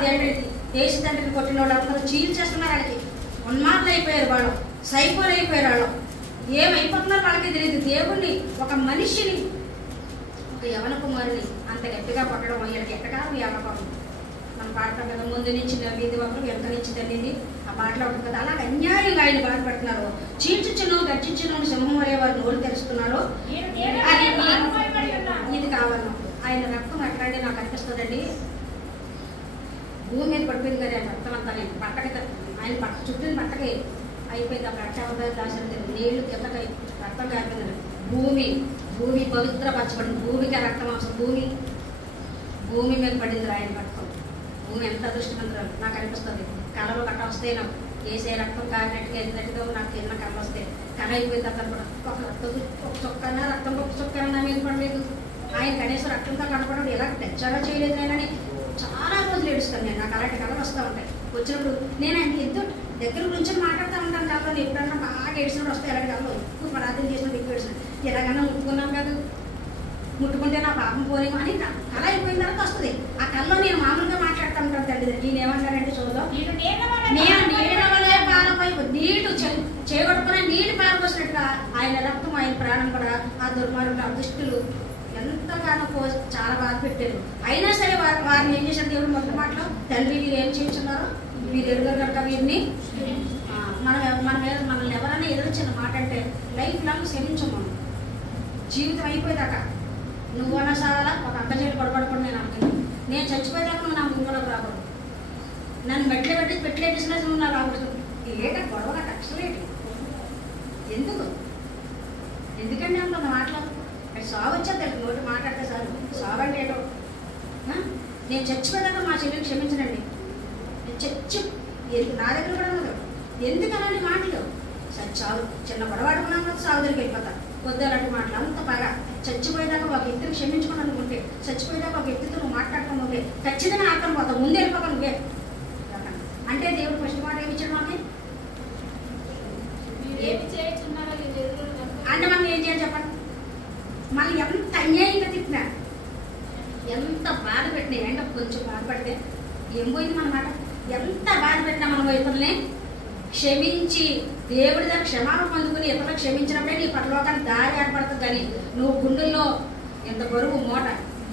దేశ తండ్రిని కొట్టిన వాళ్ళు అందరూ చీల్చేస్తున్నారు. వాళ్ళకి ఉన్మాదులు అయిపోయారు, వాళ్ళు సైకోలు అయిపోయారు. వాళ్ళు ఏమైపోతున్నారు వాళ్ళకి తెలియదు. దేవుణ్ణి, ఒక మనిషిని, ఒక యవన కుమారుని అంత గట్టిగా కొట్టడం వీళ్ళకి ఎక్కడా వ్యాపకం. మనం పాడతాం కదా, ముందు నుంచి వీధి ఒకరు వెనక నుంచి తల్లింది ఆ పాటలో ఉంటుంది కదా. అలాగ అన్యాయంగా ఆయన బాధపడుతున్నారు. చీల్చుచును గర్జించును సింహం వలె వారు నోరు తెరుస్తున్నారు. ఇది కావాలి. ఆయన రక్తం ఎట్లాంటి నాకు అనిపిస్తుందండి, భూమి మీద పడిపోయింది కదా ఆయన రక్తం అంతా. నేను పట్టకి ఆయన పట్ట చుట్టూ పట్టకి అయిపోయింది. ఆ రక్త దాసిన నీళ్లు కిందకి రక్తం కారిపోయింది. భూమి పవిత్రపరచబడింది. భూమికి రక్తం అవసరం. భూమి మీద పడింది ఆయన రక్తం. భూమి ఎంత అదృష్టమంతురాలు నాకు అనిపిస్తుంది. కళలు కట్ట వస్తే నాకు వేసే రక్తం కారినట్టుగా వెళ్ళినట్టుగా నాకు కింద కళ వస్తే కళ అయిపోయిన తర్వాత కూడా ఒక చొక్కన రక్తం ఒక చొక్కన నా మీద పడలేదు. ఆయన కనీసం రక్తంతో కనపడడం ఎలా తెచ్చాడో చేయలేదు నేనని చాలా రోజులు ఏడుస్తాను నేను. నాకు అలాంటి కళలు వస్తూ ఉంటాయి. వచ్చినప్పుడు నేను ఆయన ఎంతో దగ్గర నుంచి మాట్లాడుతూ ఉంటాను. కళలో ఎప్పుడన్నా బాగా ఏడ్చినప్పుడు వస్తే ఎలాంటి కళలో ఎక్కువ ప్రార్థన చేసినప్పుడు ఎక్కువ ఏడ్చినాడు. ఎలాగన్నా ముట్టుకున్నాం కాదు, ముట్టుకుంటే నా పాపం పోలేమో అని కళ అయిపోయిన తర్వాత వస్తుంది. ఆ కళలో నేను మామూలుగా మాట్లాడుతూ ఉంటాను. తండ్రి నేను ఏమంటానంటే చూద్దాం, నేను నీళ్ళ పాలపై నీళ్లు చేయగొట్టుకునే నీళ్ళు పారిపోసినట్టుగా ఆయన రక్తం, ఆయన ప్రాణం కూడా ఆ దుర్మార్గులు, ఆ దుష్టులు ఎంతగానో చాలా బాధ పెట్టారు. అయినా సరే వారిని ఏం చేశారు దేవుడు మొదటి మాటలో, తండ్రి వీరు ఏం చేస్తున్నారు, వీరు ఎదురు కనుక వీరిని మనల్ని ఎవరైనా ఎదురొచ్చిన మాట అంటే లైఫ్ లాంగ్ క్షమించము. జీవితం అయిపోయేదాకా నువ్వన్నా సాగాల ఒక అక్క చేతులు పడబడకుండా నేను అనుకున్నాను. నేను చచ్చిపోయేదాకా నువ్వు నా ముందులోకి రాకూడదు. నన్ను పెట్టలేసిన నువ్వు నాకు రాకూడదు. ఏట గొడవగా కష్టలేటి ఎందుకంటే అంత మాట్లాడు సాగు వచ్చా తెలుసు. నోటి మాట్లాడితే సార్ సాగు అంటే ఏటో. నేను చచ్చిపోయేదాకా మా చెల్లిని క్షమించనండి. నా దగ్గర కూడా ఉండదు. ఎందుకు అలాంటి మాటలు చావు చిన్న గొడవాడుకున్నాను కదా సాగు దగ్గరికి వెళ్ళిపోతా. వద్దు అలాంటి మాటలు అంత బాగా చచ్చిపోయేదాకా ఒక వ్యక్తిని క్షమించుకుని అనుకుంటే, చచ్చిపోయేదాకా ఒక వ్యక్తితో నువ్వు మాట్లాడుకుని నువ్వే ఖచ్చితంగా అర్థం పోతావు. ముందు వెళ్ళిపోక నువ్వే అంటే దేవుడు ఫస్ట్ మాట ఏమి ఇచ్చాడు మనకి అంటే మనం ఏం చేయాలి చెప్పండి. మనం ఎంత అన్యాయంగా తిట్టినా, ఎంత బాధ పెట్టినా, అంటే కొంచెం బాధపడితే ఏం పోయింది మన మాట. ఎంత బాధ పెట్టినా మనం ఇతరులని క్షమించి దేవుడి దగ్గర క్షమాపణ పొందుకుని ఇతరులకు క్షమించినప్పుడే నీ పరలోకానికి దారి ఏర్పడుతుంది. కానీ నువ్వు గుండెల్లో ఎంత బరువు మూట.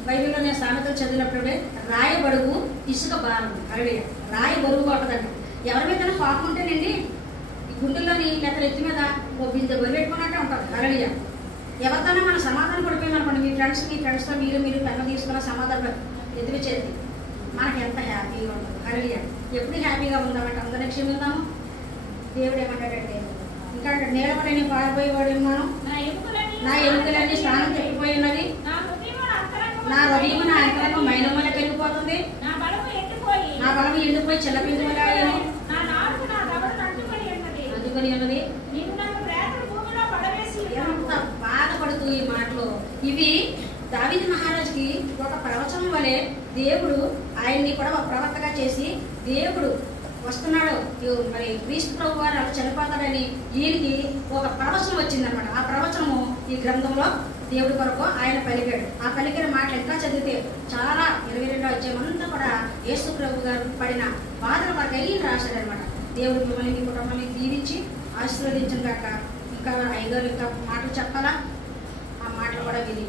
బైబిల్లో నేను సామెతలు చదివినప్పుడే రాయబడుగు ఇసుక భారం అరవే రాయి బరువు కొట్టదండి. ఎవరి మీద కోపం ఉంటేనండి ఈ గుండెల్లోని లేకపోతే ఎత్తి మీద ఓ బిందె బరువు పెట్టుకున్నట్టే ఉంటుంది. అరళియ ఎవరితోనే మన సమాధానం పడిపోయిందనుకోండి, మీ ఫ్రెండ్స్తో మీరు పెన్ను తీసుకున్న సమాధానం ఎదిరిచేది మనకి ఎంత హ్యాపీగా ఉంటుంది. అరళియ ఎప్పుడు హ్యాపీగా ఉందామంటే అందరినీ క్షమిద్దాము. దేవుడు ఏమంటాడంటే ఇంకా నేలపడని పారిపోయేవాడు మనం, నా ఎముకలన్నీ స్థానం తప్పిపోయి ఉన్నది, నా హృదయం నా అంతరంగం మైనమ్మలకు వెళ్ళిపోతుంది, నా బలం ఎండిపోయి చిల్లపిందులా అందుకని ఉన్నది. ఎంత బాధపడుతూ ఈ మాటలు ఇవి దావీదు మహారాజుకి ఒక ప్రవచనం వలె దేవుడు ఆయన్ని కూడా ఒక ప్రవక్తగా చేసి దేవుడు వస్తున్నాడు మరి క్రీస్తు ప్రభు వారు అలా చనిపోతాడని ఈయనకి ఒక ప్రవచనం వచ్చిందనమాట. ఆ ప్రవచనము ఈ గ్రంథంలో దేవుడి కొరకు ఆయన పలికాడు. ఆ పలికిన మాటలు ఇంకా చదివితే చాలా 22వ అధ్యాయమంతా కూడా యేసు ప్రభు గారు పడిన బాధల వరకు ఈయన రాశాడనమాట. దేవుడు మిమ్మల్ని మీ కుటుంబాన్ని దీవించి ఆశీర్వదించిన కాక. ఇంకా అయ్యగారు ఇంకా మాటలు చెప్పాలా, ఆ మాటలు కూడా విని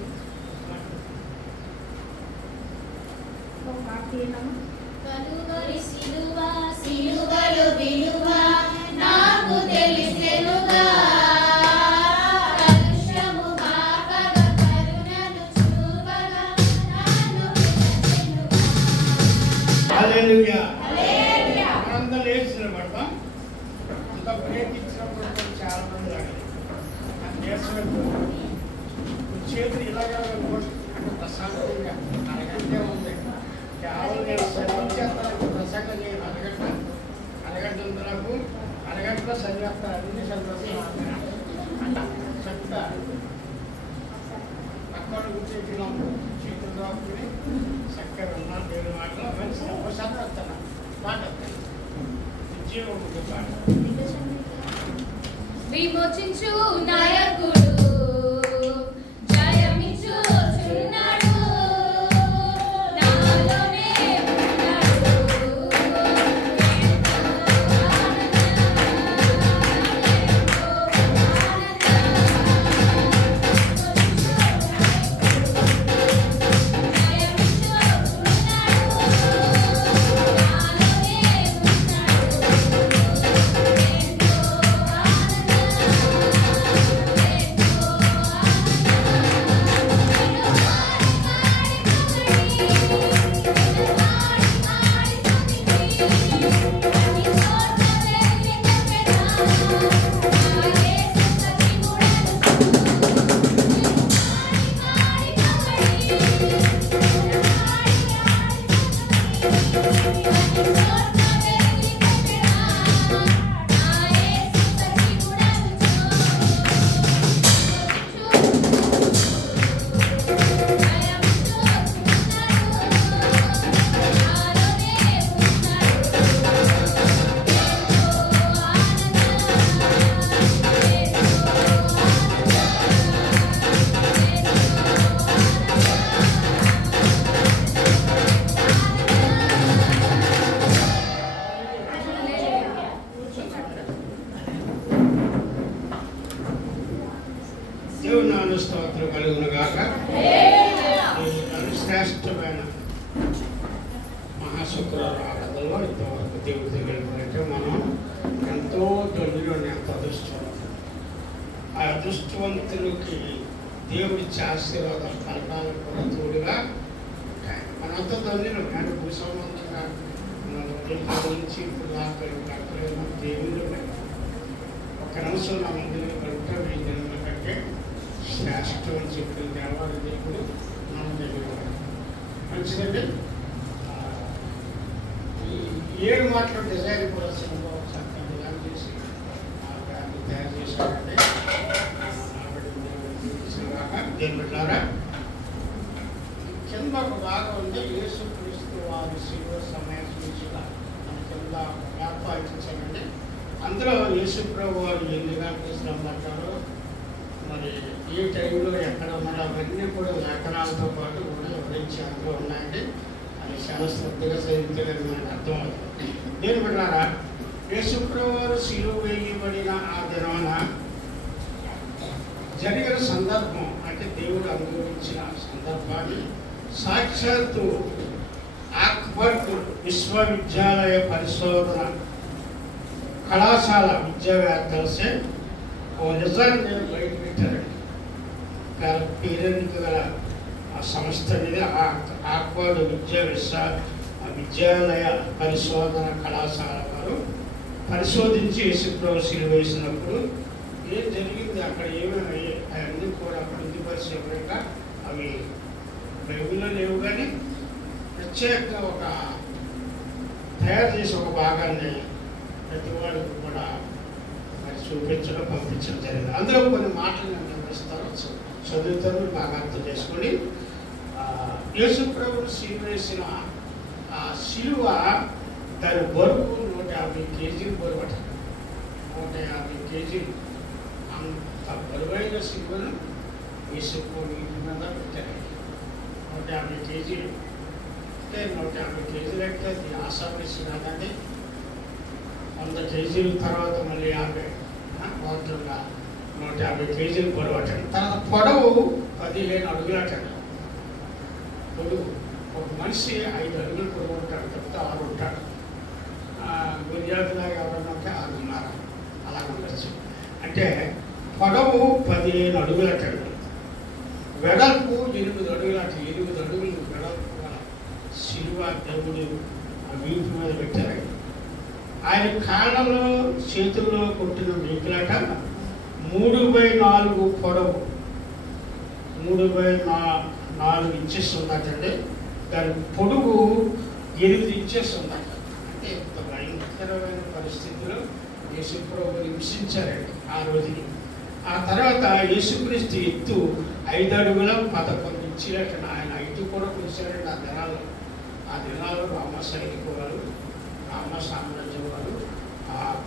ఒక మాట తీయనమ్మా. కలువరి సిలువ సిలువలు విలువ నాకు తెలిసెనుగా, కలుషము పాపగా కరుణను చూపగా నన్ను విడిచెనుగా. హల్లెలూయా. హల్లెలూయా. మనందరం లేచి నిలబడతాం. అంత ప్రయత్నించినప్పుడు చాలా మంది చేతులు ఇలాగా ప్రశాంతంగా అరగంటే ఉంది. కేవలం నేను చదివించేస్తాను, ప్రసంగం చేయను. అరగంటలకు అరగంటలో చదివేస్తాను. అన్ని చదివేస్తాను అంట చెప్తా. అక్కడ కూర్చోటినాం, చేతులు రాకుని చక్కగా ఉన్నాను. దేవుని మాటలో మంచి ఒకసారి వస్తాను మాట ఉద్యోగం పాట. విమోచించు నాయకుడు జయమిచ్చుచున్నాడు, నాలోనే ఉన్నాడు. దేవుని స్తోత్రం కలుగును గాక. శ్రేష్టమైన మహాశుక్రవారం ఆరాధనలో ఇంతవరకు దేవుడి దగ్గరికి మనం ఎంతో ధన్యులు, ఎంత అదృష్టం. ఆ అదృష్టవంతులకి దేవుడిచ్చే ఆశీర్వాదం కలటానికి కూడా తోడుగా మనంతా ధన్యులు. కానీ భూసంబంధంగా నుంచి ఇప్పుడు దాకా దేవుడు ఒక్క నిమిషం నా మందిరం కనుక వెయ్యి జన్మల కంటే శ్రేష్టం అని చెప్పిన దేవాలయ దేవుడు మన దగ్గర మంచిదండి. ఈ 7 మాటలు డిజైన్ కూడా చక్కగా డిజైన్ చేసి తయారు చేశారంటే దేని పెట్టారా. కింద ఒక భాగం ఉంది, యేసు క్రీస్తు వారి శిలువ సమయం సూచిగా మన కింద వ్యాపారించారండి. అందులో యేసుప్రభు వారు ఎన్ని గంటలు శ్రమ పడ్డారో, మరి ఈ టైంలో ఎక్కడ ఉన్నారో అవన్నీ కూడా లేఖనాలతో పాటు కూడా వివరించి అందులో ఉన్నాయండి. అది చాలా శ్రద్ధగా చదివించలేదు, మనకు అర్థమవుతుంది. దేని పెట్టారా, యేసుప్రభు వారు శిలువ వేయబడిన ఆ దినాన జరిగిన సందర్భం, అంటే దేవుడు అనుభవించిన సందర్భాన్ని సాక్షాత్తు ఆక్బర్పూర్ విశ్వవిద్యాలయ పరిశోధన కళాశాల విద్యావేత్తలసే ఓ నిజాన్ని బయట పెట్టారండి. పేరెందుకు గల ఆ సంస్థ మీద ఆక్బర్డ్ విద్యాలయ పరిశోధన కళాశాల వారు పరిశోధించి యేసుప్రభు శిలువ వేసినప్పుడు ఏం జరిగింది, అక్కడ ఏమేమి అవన్నీ కూడా పొందుపరిచేవిగా అవి బైబిల్లో లేవు. కానీ ప్రత్యేకంగా ఒక తయారు చేసి ఒక భాగాన్ని ప్రతి వాడికి కూడా మరి చూపించడం, పంపించడం జరిగింది. అందులో కొన్ని మాటలు నేను గమనిస్తాను, చదువుతాను, బాగా అర్థం చేసుకొని. యేసుప్రభువు శిలువ వేసిన ఆ శిలువ దాని బరువు 150 కేజీలు బరువు. 150 కేజీలు అంత బరువైన శిలువను యేసుప్రభు ఇంటి మీద పెట్టారు. 150 కేజీలు అంటే 150 కేజీలు అంటే అది ఆశాపేసి కాదండి. 100 కేజీల తర్వాత మళ్ళీ 50 150 కేజీలు బరువు అటండి. తర్వాత పొడవు 15 అడుగులటండి. పొడుగు ఒక మనిషి 5 అడుగులు పొడవు ఉంటాడు, తప్పితే 6 ఉంటాడు. గుజరాత్లో ఎవరన్నా ఉంటే 6.5 అలా ఉండొచ్చు. అంటే పొడవు 15 అడుగులటండి. వెడల్పు 8 అడుగులట. 8 అడుగులు వెడల్పు శిలువ దేవుడు వీపు మీద పెట్టారండి. ఆయన కాళ్ళలో చేతుల్లో కొట్టిన మేకులట 3/4 పొడవు, 3/4 ఇంచెస్ ఉందటండి. దాని పొడుగు 8 ఇంచెస్ ఉందట. అంటే ఇంత భయంకరమైన పరిస్థితిలో యేసుప్రభుని హింసించారండి ఆ రోజుని. ఆ తర్వాత యేసుక్రీస్తు ఎత్తు 5 అడుగుల 11 ఇంచులట. ఆయన 5 కూడా కొలిచారండి ఆ దినాల్లో. ఆ దినాల్లో రామ సైనిక వారు, రామ సామ్రాజ్యం వారు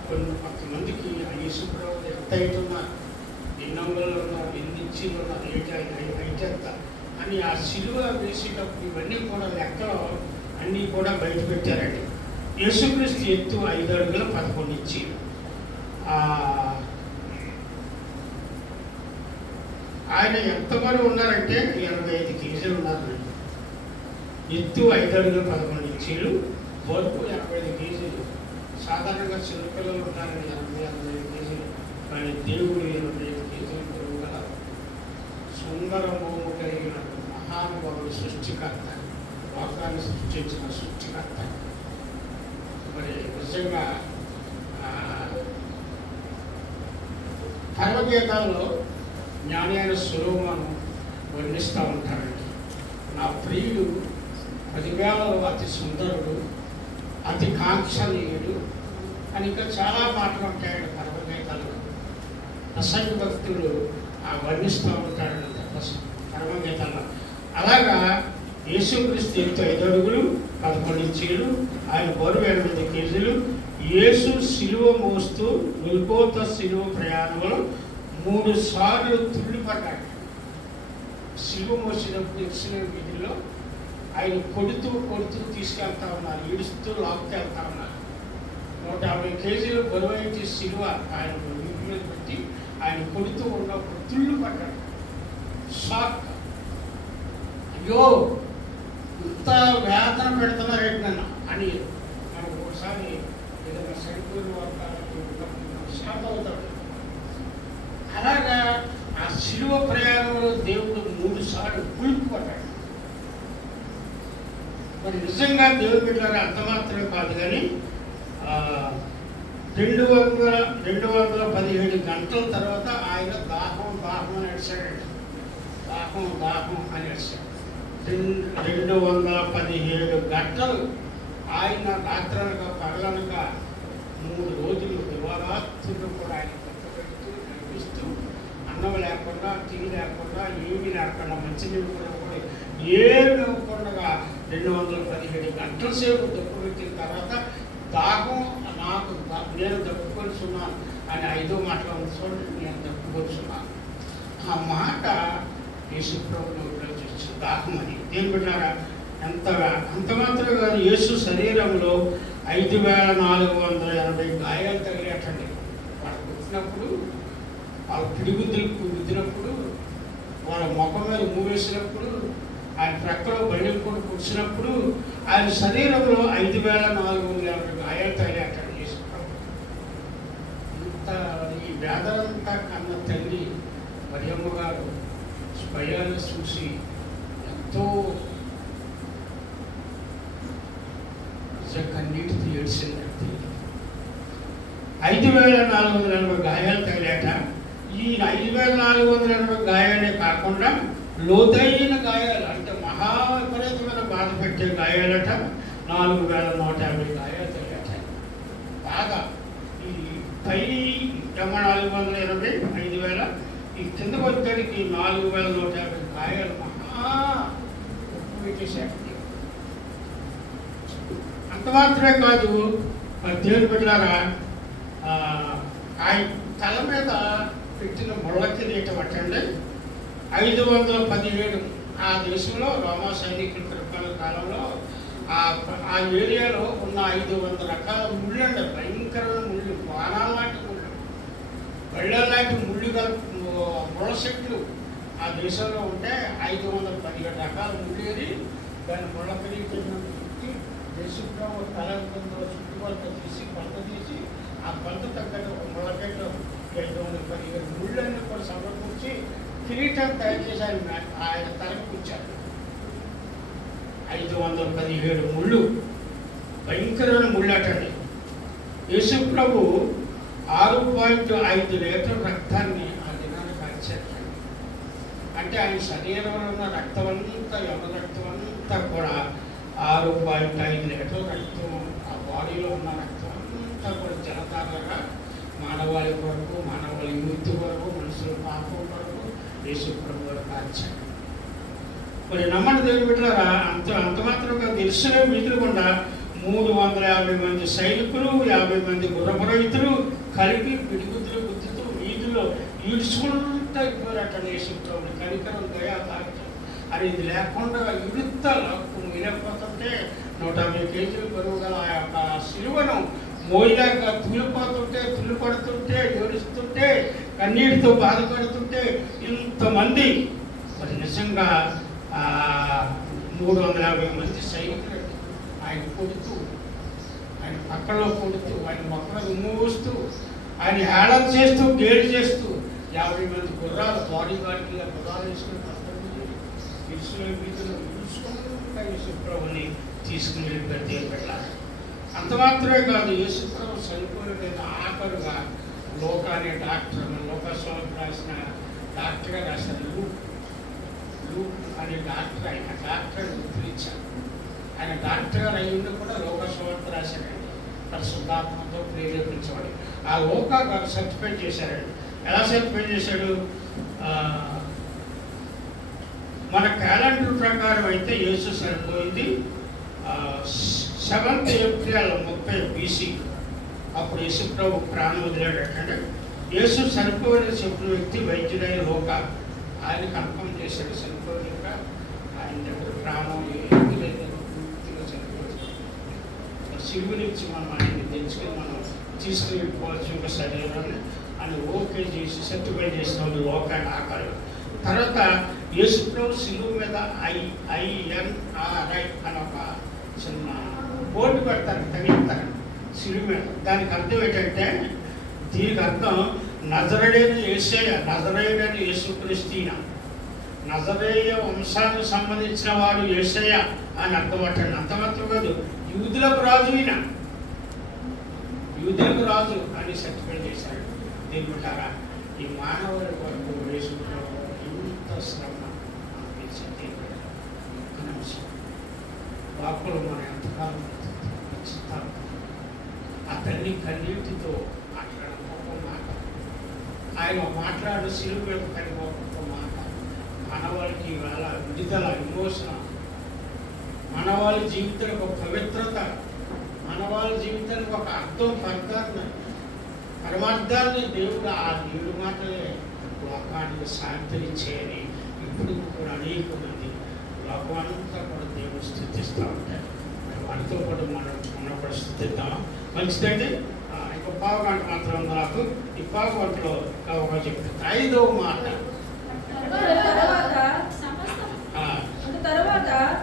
కొంతమందికి యేసుప్రభు ఎంత హైట్ ఉన్నారు, ఎన్ని అంగుళాలు ఉన్నారు, ఎన్ని ఇంచీలు ఉన్నారు, హైట్ ఎంత అని ఆ శిలువ వేసేటప్పుడు ఇవన్నీ కూడా లెక్కలో అన్నీ కూడా బయట పెట్టారండి. యేసుక్రీస్తు ఎత్తు 5 అడుగుల 11 ఇంచీలు. ఆయన ఎంతమంది ఉన్నారంటే 85 కేజీలు ఉన్నారండి. ఎత్తు 5 అడుగుల 11 ఇంచీలు, బరువు 85 కేజీలు. సాధారణంగా చిన్నపిల్లలు ఉన్నారండి 80-85 కేజీలు. కానీ దేవుడు 85 కేజీలు బరువు గల సుందర మోము కలిగిన మహానుభావుడు, సృష్టికర్త, లోకాన్ని సృష్టించిన సృష్టికర్త. మరి నిజంగా పరమగీతాల్లో జ్ఞాని అయిన సొలొమోను వర్ణిస్తూ ఉంటారండి. నా ప్రియుడు 10,000లో అతి సుందరుడు, అతి కాంక్షణీయుడు అని ఇంకా చాలా మాటలు ఉంటాయండి పరమగీతాలు. రసంగ భక్తులు వర్ణిస్తూ ఉంటారండి పరమగీతాల్లో. అలాగా యేసుక్రీస్తు ఎత్తు 5 అడుగులు 11 ఇంచీలు, ఆయన బరువు 8 కేజీలు. యేసు శిలువ మోస్తూ గొల్గోతా శిలువ ప్రయాణంలో 3 సార్లు తుళ్ళిపడ్డాడు. శిలువ మోసినప్పుడు యెరూషలేము వీధుల్లో ఆయన కొడుతూ తీసుకెళ్తా ఉన్నారు, ఈడుస్తూ లాక్కెళ్తా ఉన్నారు. 150 కేజీలు బరువైతే శిలువ ఆయన వీపు మీద పెట్టి ఆయన కొడుతూ ఉన్నప్పుడు తుళ్ళు పడ్డాడు. షాక్. అయ్యో ఇంత వేతన పెడుతున్నారేంటి నన్ను అని మనకు ఒకసారి ఏదైనా సరిపోయిన వర్గాలకు షాక్ అవుతాడు. అలాగా ఆ శిలువ ప్రయాణంలో దేవుడు 3 సార్లు కూలిపోతాడు. మరి నిజంగా దేవుడు బిడ్డలారా అంత మాత్రమే కాదు కానీ 217 గంటల తర్వాత ఆయన దాహం అని అడిచాడండి. దాహం అని అడిచాడు. 217 గంటలు ఆయన రాత్రనక పగలనక 3 రోజులు దివారాత్రులు కూడా ఆయన పెడుతూ నడిపిస్తూ అన్నం లేకుండా, టీ లేకుండా, ఏమీ లేకుండా, మంచినీళ్ళు కూడా ఏమి ఇవ్వకుండా 217 గంటల సేపు దప్పు పెట్టిన తర్వాత దాహం నేను దప్పుకొలుచున్నాను అని 5వ మాటలో చూడండి, నేను దప్పుకొలుచున్నాను. ఆ మాట యేసుప్రభుని ఉపయోగించు దాహం అని. దేని బిడ్డారా అంత మాత్రం కాదు, యేసు శరీరంలో 5,480 గాయాలు తగిలేటండి. వాళ్ళు పుట్టినప్పుడు, వాళ్ళ పిడిగుద్దులకు గుద్దినప్పుడు, వాళ్ళ ముఖం మీద మూవేసినప్పుడు, ఆయన ప్రక్కలో బండిలు కూడా కూర్చున్నప్పుడు ఆయన శరీరంలో 5,480 గాయాలు తగిలేటండి యేసుప్రభు. ఇంత ఈ వేదనంతా కన్న తల్లి మరియమ్మ గారు భయాన్ని చూసి ఎంతో కన్నీటితో ఏడ్చిందంటే 5,480 గాయాలు తగిలేట. ఈ 5,480 గాయాలే కాకుండా లోతైన గాయాలు, అంటే మహా విపరీతమైన బాధ పెట్టే గాయాలట 4,150 గాయాలు తగిలేట. బాగా ఈ పై 480, 5,000, ఈ కింద వచ్చేసరికి 4,150 గాయాలు మహా ఉప్పు పెట్టేశాడు. అంత మాత్రమే కాదు, దేవుని బిడ్డలారా ఆయన తల మీద పెట్టిన ముళ్ళ కిరీటం అట్టండి 517. ఆ దేశంలో రోమా సైనికుల పరిపాలన కాలంలో ఆ ఏరియాలో ఉన్న 500 రకాల ముళ్ళు అండి. భయంకరమైన ముళ్ళు, బాణాల లాంటి ముళ్ళు, బళ్ళ లాంటి ముళ్ళు ముళ్ళ చెట్లు ఆ దేశంలో ఉంటే 517 రకాల ముళ్ళేరి దాన్ని ముళ్ళ కిరీటం చుట్టి యేసుప్రభు తల చుట్టుకొలత తీసి కొలత తీసి ఆ కొలత తగ్గట్టు ఒక ముళ్ళకెట్లో 517 ముళ్ళన్నీ కూడా సమకూర్చి కిరీటం తయారు చేసి ఆయన తలకు కూర్చారు. 517 ముళ్ళు, భయంకరమైన ముళ్ళటండి. యేసుప్రభు 6.5 లీటర్ల రక్తాన్ని ఆ దినానికి కార్చారు. అంటే ఆయన శరీరంలో ఉన్న రక్తం అంతా, ఎవరి రక్తం అంతా కూడా 6.5 లీటర్ల రక్తం, ఆ బాడీలో ఉన్న రక్తం అంతా కూడా జలధారగా మానవాళి కొరకు, మానవాళి యూత్ కొరకు, మనుషుల పాపం కొరకు యేసుప్రభు వారు కార్చారు. మరి నమ్మని దేవుని బిడ్డలారా, అంత మాత్రంగా యెరూషలేము వీధులు గుండా 350 మంది సైనికులు, 50 మంది గుర్రపు రైతులు కలిపి పిడిగుద్దులు గుద్దుతూ వీధుల్లో ఈడ్చుకుంటూ అయిపోయారట. యేసుప్రభుని కనికరం, దయా, దారిద్ర్యం అనేది లేకుండా ఇడుతా వెళ్ళిపోతుంటే 150 కేజీలు బరువు గల ఆ యొక్క సిలువను మోయలేక తుల్లిపడుతుంటే ఏడుస్తుంటే కన్నీటితో బాధపడుతుంటే ఇంతమంది మరి నిజంగా 350 మంది సైనికులు ఆయన కొడుతూ, ఆయన పక్కలో కొడుతూ, ఆయన మొక్కలు మూస్తూ, ఆయన హేళన చేస్తూ, గేలి చేస్తూ 50 మంది గుర్రాలు బాడీ గార్డుగా గుర్రాలు వేసుకుని యెరూషలేము వీధుల్లో చూసుకుంటూ యేసుప్రభుని తీసుకుని వెళ్ళిపోయి పెట్టాలి. అంత మాత్రమే కాదు, యేసుప్రభు చనిపోయిన ఆఖరుగా లోక అనే డాక్టర్, లోకస్వామి రాసిన డాక్టర్గా రాశారు. లూక్ అనే డాక్టర్, ఆయన డాక్టర్ పిలిచారు. ఆయన డాక్టర్ గారు అయ్యింది కూడా లోకస్వామి రాశారండి. పరిశుద్ధాత్మతో ప్రేరేపించేవాడు. ఆ లోక గారు సర్టిఫై చేశారండి. ఎలా సర్టిఫై చేశాడు? మన క్యాలెండర్ ప్రకారం అయితే యేసు చనిపోయింది 7th ఏప్రిల్ 30 BC. అప్పుడు యేసుప్రభు ప్రాణం వదిలేటంటే యేసు చనిపోయిన చెప్పిన వ్యక్తి వైద్యుడైన లోక ఆయన కన్ఫర్మ్ చేశాడు. చనిపోయాక ఆయన దగ్గర ప్రాణం పూర్తిగా చనిపోయింది. సిలువ నుంచి మనం ఆయన్ని తెచ్చుకొని మనం తీసుకుని వెళ్ళిపోవచ్చు ఒక శరీరాన్ని అని ఓకే చేసి సర్టిఫై చేసిన వాళ్ళు లోకాన్ని ఆకారు. తర్వాత యేసుప్రభు సిలువ మీద INRI అని ఒక చిన్న బోర్డు పెడతారు, తగిలిస్తారు సిలువ మీద. దానికి అర్థం ఏంటంటే, దీనికి అర్థం నజరేయుడైన యేసయ్య, నజరేయుడైన యేసుక్రీస్తు, నజరేయ వంశానికి సంబంధించిన వాడు యేసయ్య అని అర్థం పట్టండి. అంత మాత్రం కాదు, యూదులకు రాజు ఈయన, యూదులకు రాజు అని సర్టిఫై చేశాడు. దీని ప్రకారం ఈ మానవుల వరకు యేసుప్రభు ఇంత శ్రమ వాక్కులు మన ఎంతకాలం ఆ తల్లి కన్నీటితో మాట్లాడిన ఒక మాట, ఆయన మాట్లాడు సిలువ మీద కలిగిన ఒక మాట మానవాళికి ఇవాళ విడుదల, విమోచన, మానవాళి జీవితానికి ఒక పవిత్రత, మానవాళి జీవితానికి ఒక అర్థం, పరమార్థాన్ని దేవుడు ఆ 7 మాటలే లోకానికి శాంతినిచ్చేయని ఇప్పుడు కూడా అనేక మంది లోకమంతా కూడా దేవుడు స్థుతిస్తూ ఉంటారు. వాటితో పాటు మనం ఉన్నప్పుడు స్థుతిద్దామా? మంచిదండి. ఇంకో పావు గంట మాత్రం ఉంది నాకు. ఈ పావు గంటలో ఒక చెప్తాను. 5వ మాట,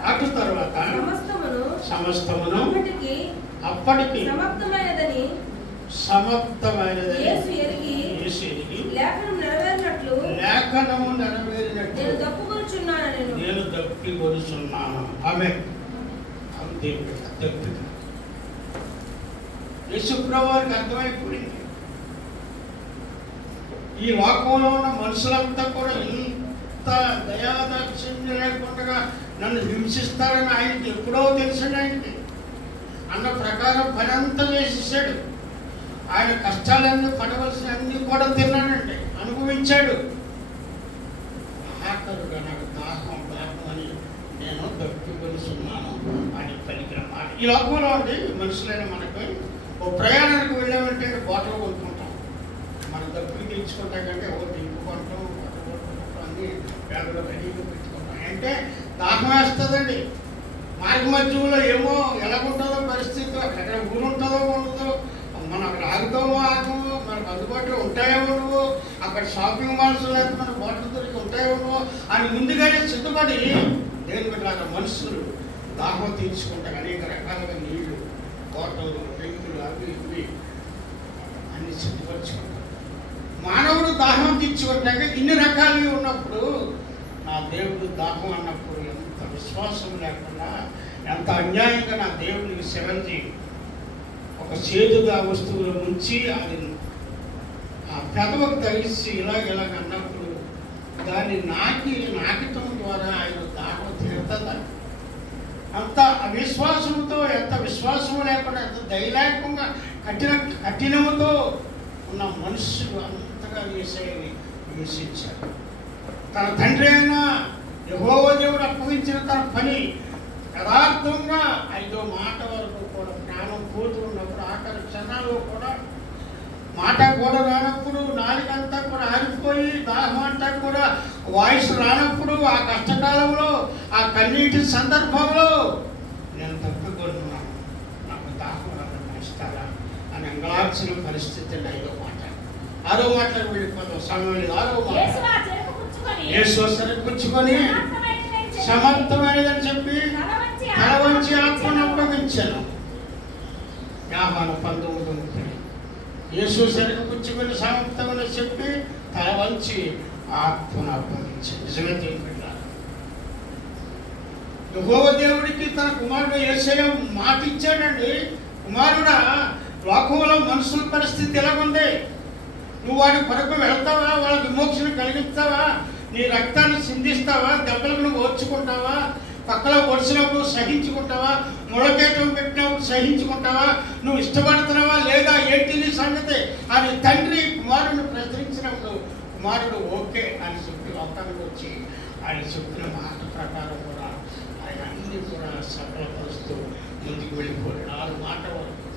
అటు తర్వాత సమస్తమును అప్పటికి సమర్థమైనదని యేసు ఎరిగి లేఖనము నెరవేరినట్లు నేను దప్పికొనుచున్నాను. ఆమేన్. యేసుప్రభు వారికి అర్థమైపోయింది, ఈ లోకంలో ఉన్న మనుషులంతా కూడా ఇంత దయాదాక్షిణ్యం లేకుండా నన్ను హింసిస్తారని ఆయనకి ఎప్పుడో తెలిసింది. ఆయనకి అన్న ప్రకారం పని అంతా వేసేసాడు. ఆయన కష్టాలన్నీ పడవలసిన అన్ని కూడా తిన్నాడండి, అనుభవించాడు. ఆఖరుగా నాకు దాహం అని నేను దప్పికొనుచున్నాను అని పలికిన మాట. ఈ లోకంలో అండి మనుషులైన మనకు ఓ ప్రయాణానికి వెళ్ళామంటే బాటలు కొనుక్కుంటాం, మనం దప్పికి తెచ్చుకుంటాం కంటే ఒక దింపు కొంటాం, అన్ని బ్యాగులో రెడీగా పెట్టుకుంటాం. అంటే దాహం వేస్తుందండి. మార్గ మధ్యంలో ఏమో ఎలాగుంటుందో పరిస్థితి, అక్కడ ఊరు ఉంటుందో ఉండదో, మనం అక్కడ ఆగుతామో ఆగమో, మనకు అందుబాటులో ఉంటాయో ఉండవో, ఆ అక్కడ షాపింగ్ మాల్స్ లేకుండా బాటిల్ దొరికి ఉంటాయేమో అని ముందుగానే సిద్ధపడి దేని బిడ్డలారా మనుషులు దాహం తీర్చుకుంటారు. అనేక రకాలుగా నీళ్లు, బాటలు, డ్రింకులు అవి ఇవి అన్ని సిద్ధపరచుకుంటారు. మానవుడు దాహం తీర్చుకుంటాక ఇన్ని రకాలుగా ఉన్నప్పుడు నా దేవుడు దాహం అన్నప్పుడు ఎంత విశ్వాసం లేకుండా, ఎంత అన్యాయంగా నా దేవుడికి శివంజి ఒక చేదుగా వస్తువులు ముంచి అది ఆ పెదవకు తగిసి ఇలాగ అన్నప్పుడు దాన్ని నాకితం ద్వారా ఆయన దాహం తీరుతుందని అంత అవిశ్వాసంతో, ఎంత విశ్వాసం లేకుండా, ఎంత దైలాకంగా కఠినముతో ఉన్న మనుషులు అంతగా యేసయ్యని విమర్శించారు. తన తండ్రి అయిన యెహోవా దేవుడు అప్పగించిన తన పని యథార్థంగా 5వ మాట వరకు కూడా ప్రాణం పోతూ ఉన్నప్పుడు, ఆఖరి క్షణాల్లో కూడా మాట కూడా రానప్పుడు, నాలుగంతా కూడా ఆరిపోయి, దాహం అంతా కూడా వాయిస్ రానప్పుడు, ఆ కష్టకాలంలో, ఆ కన్నీటి సందర్భంలో నేను తప్పికొన్నాను, నాకు దాహం రాకుండా ఇస్తారా అని అంగలార్చిన పరిస్థితి 5వ మాట. 6వ మాటలకు వెళ్ళిపోతాం. సమయంలో 6వ మాట యేసు సరిపుచ్చుకొని సమర్థమైనదని చెప్పి తల వంచి ఆత్మను అప్పగించాను. యోహాను 19:30. యేసు సరిపుచ్చుకొని సమర్థమని చెప్పి తల వంచి ఆత్మను అప్పగించాను. నిజమే దేవుడు. యెహోవా దేవుడికి తన కుమారుడు యేసయ్య మాట ఇచ్చాడండి. కుమారుడా, లోకంలో మనుషుల పరిస్థితి ఎలాగుంది? నువ్వు వాడి కొరకు వెళ్తావా? వాళ్ళ విమోక్షణ కలిగిస్తావా? నీ రక్తాన్ని సింధిస్తావా? దెబ్బలకు నువ్వు ఓర్చుకుంటావా? పక్కలో ఒడిసినప్పుడు సహించుకుంటావా? ముళ్ళకేటం పెట్టినప్పుడు సహించుకుంటావా? నువ్వు ఇష్టపడుతున్నావా లేదా? ఏంటి నీ సంగతి అని తండ్రి కుమారుడిని ప్రశ్నించినప్పుడు కుమారుడు ఓకే అని చెప్పి లోకానికి వచ్చి ఆయన చెప్పిన మాట ప్రకారం కూడా ఆయన అన్ని కూడా సఫలపరుస్తూ ముందుకు వెళ్ళిపోయాడు. 6 మాట వరకు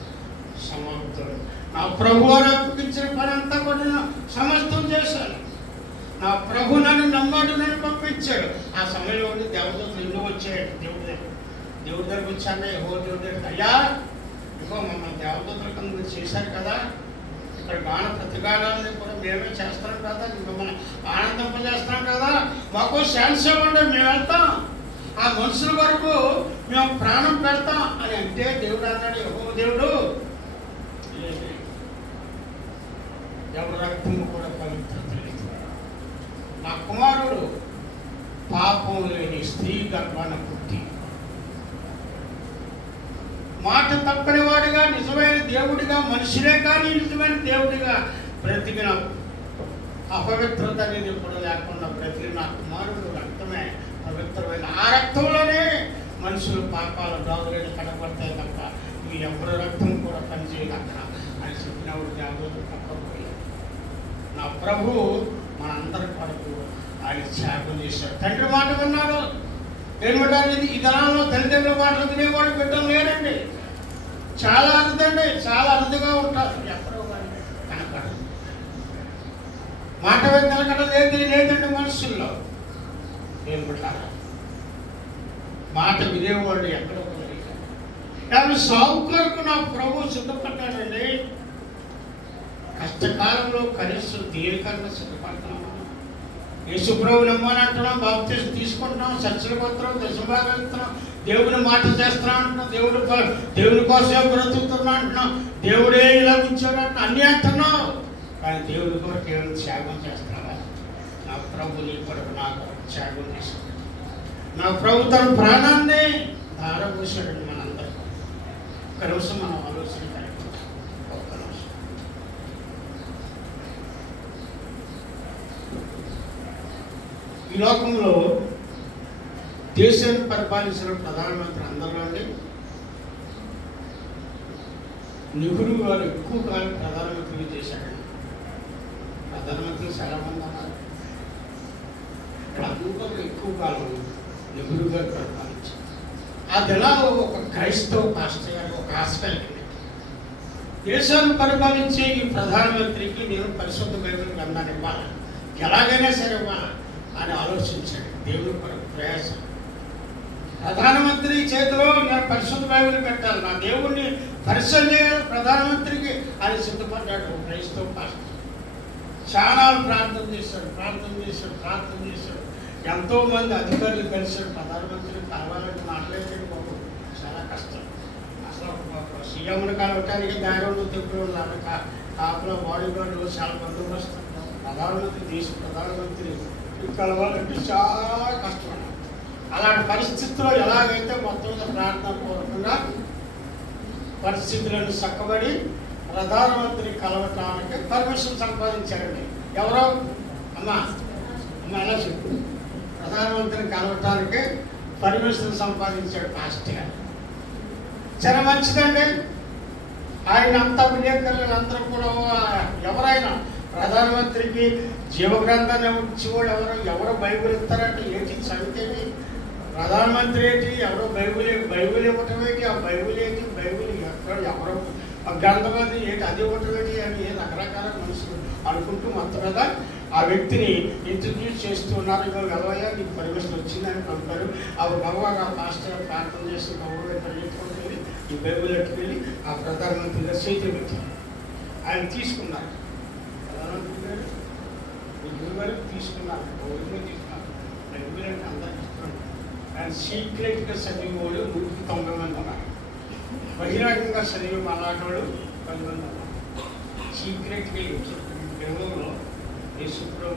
సమాప్తం. నా ప్రభు అర్పించిన పని అంతా కూడా నేను సమస్తం చేశాను. నా ప్రభు నన్ను నమ్మాడు, నన్ను పంపించాడు. ఆ సమయంలో ఉండి దేవదూతలు ఇల్లు వచ్చాడు. దేవుడి దగ్గర వచ్చాక యెహోవా దేవుడి దగ్గర, అయ్యా ఇగో మమ్మల్ని దేవదూతల కింద మీరు చేశారు కదా, ఇక్కడ గాన ప్రతిగానాన్ని కూడా మేమే చేస్తాం కదా, మిమ్మల్ని ఆనందింపజేస్తాం కదా, మాకు ఛాన్స్ ఇవ్వండి, మేము వెళ్తాం, ఆ మనుషుల వరకు మేము ప్రాణం పెడతాం అని అంటే దేవుడు అన్నాడు, యెహోవా దేవుడు ఎవరి రక్తము కూడా పవిత్రత లేదు. నా కుమారుడు పాపం లేని స్త్రీ గర్భాన పుట్టి మాట తప్పని వాడిగా, నిజమైన దేవుడిగా, మనిషినే కానీ నిజమైన దేవుడిగా బ్రతికిన అపవిత్రత అనేది కూడా లేకుండా బ్రతికిన నా కుమారుడు రక్తమే పవిత్రమైన. ఆ రక్తంలోనే మనుషులు పాపాల దాగులేని కనబడతాయి తప్ప మీ ఎవరి రక్తం కూడా పనిచేయదు అక్కడ అని చెప్పినప్పుడు దేవుడు తప్పకపోయాడు. నా ప్రభు మనందరి కొరకు ఆయన త్యాగం చేశాడు. తండ్రి మాట విన్నారు. ఏమిటనేది ఈ దినాల్లో తల్లిదండ్రుల మాటలు తినేవాడు బిడ్డలు లేరండి. చాలా అరుదండి, చాలా అరుదుగా ఉంటారు. ఎక్కడో కనపడదు. మాట నిలకడ లేదండి మనుషుల్లో. ఏమిటారా మాట వినేవాళ్ళు ఎక్కడో కానీ సాగు కొరకు నా ప్రభు సిద్ధపడ్డాడండి. కష్టకాలంలో కనీసం దేనికన్నా సిద్ధపడతాము. యేసు ప్రభు నమ్మాలంటున్నాం, బాప్తిసం తీసుకుంటున్నాం, చర్చలకు వస్తున్నాం, దశభాగాలు ఇస్తున్నాం, దేవుని మాట చేస్తున్నాం అంటున్నాం, దేవుని కోసం బ్రతుకుతున్నాం అంటున్నాం, దేవుడే ఇలా ఉంచాడు అంటున్నాం, అన్నీ అంటున్నాం. కానీ దేవుడి కొరకు ఏమైనా త్యాగం చేస్తావా? నా ప్రభు నీ కొరకు నా కొరకు త్యాగం చేశాడు. నా ప్రభు తన ప్రాణాన్ని ధారపోసాడండి మనందరికీ. ఒక్క నిమిషం మనం ఆలోచన కలిగి ఒక్క నిమిషం. ఈ లోకంలో దేశాన్ని పరిపాలించిన ప్రధానమంత్రి అందరిలోండి నెహ్రూ గారు ఎక్కువ కాలం ప్రధానమంత్రిగా చేశారండి. ప్రధానమంత్రి చాలా మంది అన్నారు. ఇక్కడ అందరూ ఎక్కువ కాలం నెహ్రూ గారు పరిపాలించారు. ఆ దినాల్లో ఒక క్రైస్తవ పాస్టర్ గారు ఒక ఆశ కలిగింది, దేశాన్ని పరిపాలించే ఈ ప్రధానమంత్రికి నేను పరిశుద్ధ బైబిల్ గ్రంథాన్ని ఇవ్వాలి, ఎలాగైనా సరే ఇవ్వాలి అని ఆలోచించాడు. దేవుని కొరకు ప్రయాసం. ప్రధానమంత్రి చేతిలో నేను పరిశుద్ధ బైబిల్ పెట్టాలి, నా దేవుణ్ణి పరిశీలన చేయాలి ప్రధానమంత్రికి అని సిద్ధపడ్డాడు క్రైస్తవ పాస్టర్. చాలా ప్రార్థన చేశాడు. ఎంతోమంది అధికారులు కలిశాడు. ప్రధానమంత్రిని కలవాలంటే మాట్లాడేది బాబు చాలా కష్టం. అసలు సీఎంను కలవటానికి దారిలో తిప్పుడు కాపులో బాడీ గార్డులు చాలా బందోబస్తు. దేశ ప్రధానమంత్రి కలవాలంటే చాలా కష్టం. అలాంటి పరిస్థితుల్లో ఎలాగైతే మొత్తం మీద ప్రార్థన పూర్వకంగా పరిస్థితులను చక్కబడి ప్రధానమంత్రి కలవటానికి పర్మిషన్ సంపాదించారండి. ఎవరో అమ్మ ఎలా చెప్పు, ప్రధానమంత్రిని కలవటానికి పర్మిషన్ సంపాదించాడు పాస్టర్ గారు. చాలా మంచిదండి. ఆయన అంతా విలేకరులు అందరూ కూడా ఎవరైనా ప్రధానమంత్రికి జీవగ్రంథాన్ని ఇచ్చేవాళ్ళు ఎవరో బైబిల్ ఇస్తారంటే ఏంటి చదివితేవి ప్రధానమంత్రి ఏంటి, ఎవరో బైబిల్ ఇవ్వటం ఏంటి, ఆ బైబిల్ ఏంటి, బైబిల్ ఎక్కడ ఎవరో గ్రంథం అది ఏంటి, అది ఇవ్వటం ఏంటి అని రకరకాల మనుషులు అనుకుంటూ మొత్తం మీద ఆ వ్యక్తిని ఇంట్రడ్యూస్ చేస్తూ ఉన్నారు. ఇవాళ వెళ్ళవయ్యా నీకు పర్మిషన్ వచ్చిందని పంపారు. అప్పుడు భగవాన్ ఆ పాస్టర్ ప్రార్థన చేసి భగవాన్ ఇక్కడ చెప్పుకుంటూ వెళ్ళి ఈ బైబిల్ ఎట్టుకెళ్ళి ఆ ప్రధానమంత్రి గారు చేతులు పెట్టారు. ఆయన తీసుకున్నారు. ప్రధానమంత్రి గారు గురుగారు తీసుకున్నారు. బైబిల్ అంటే అందరికి ఇస్తున్నాడు. ఆయన సీక్రెట్గా చదివేవాడు 190 మంది ఉన్నారు. బహిరంగంగా చదివే అలాంటి 10 మంది ఉన్నారు. సీక్రెట్గా గ్రంథంలో యేసు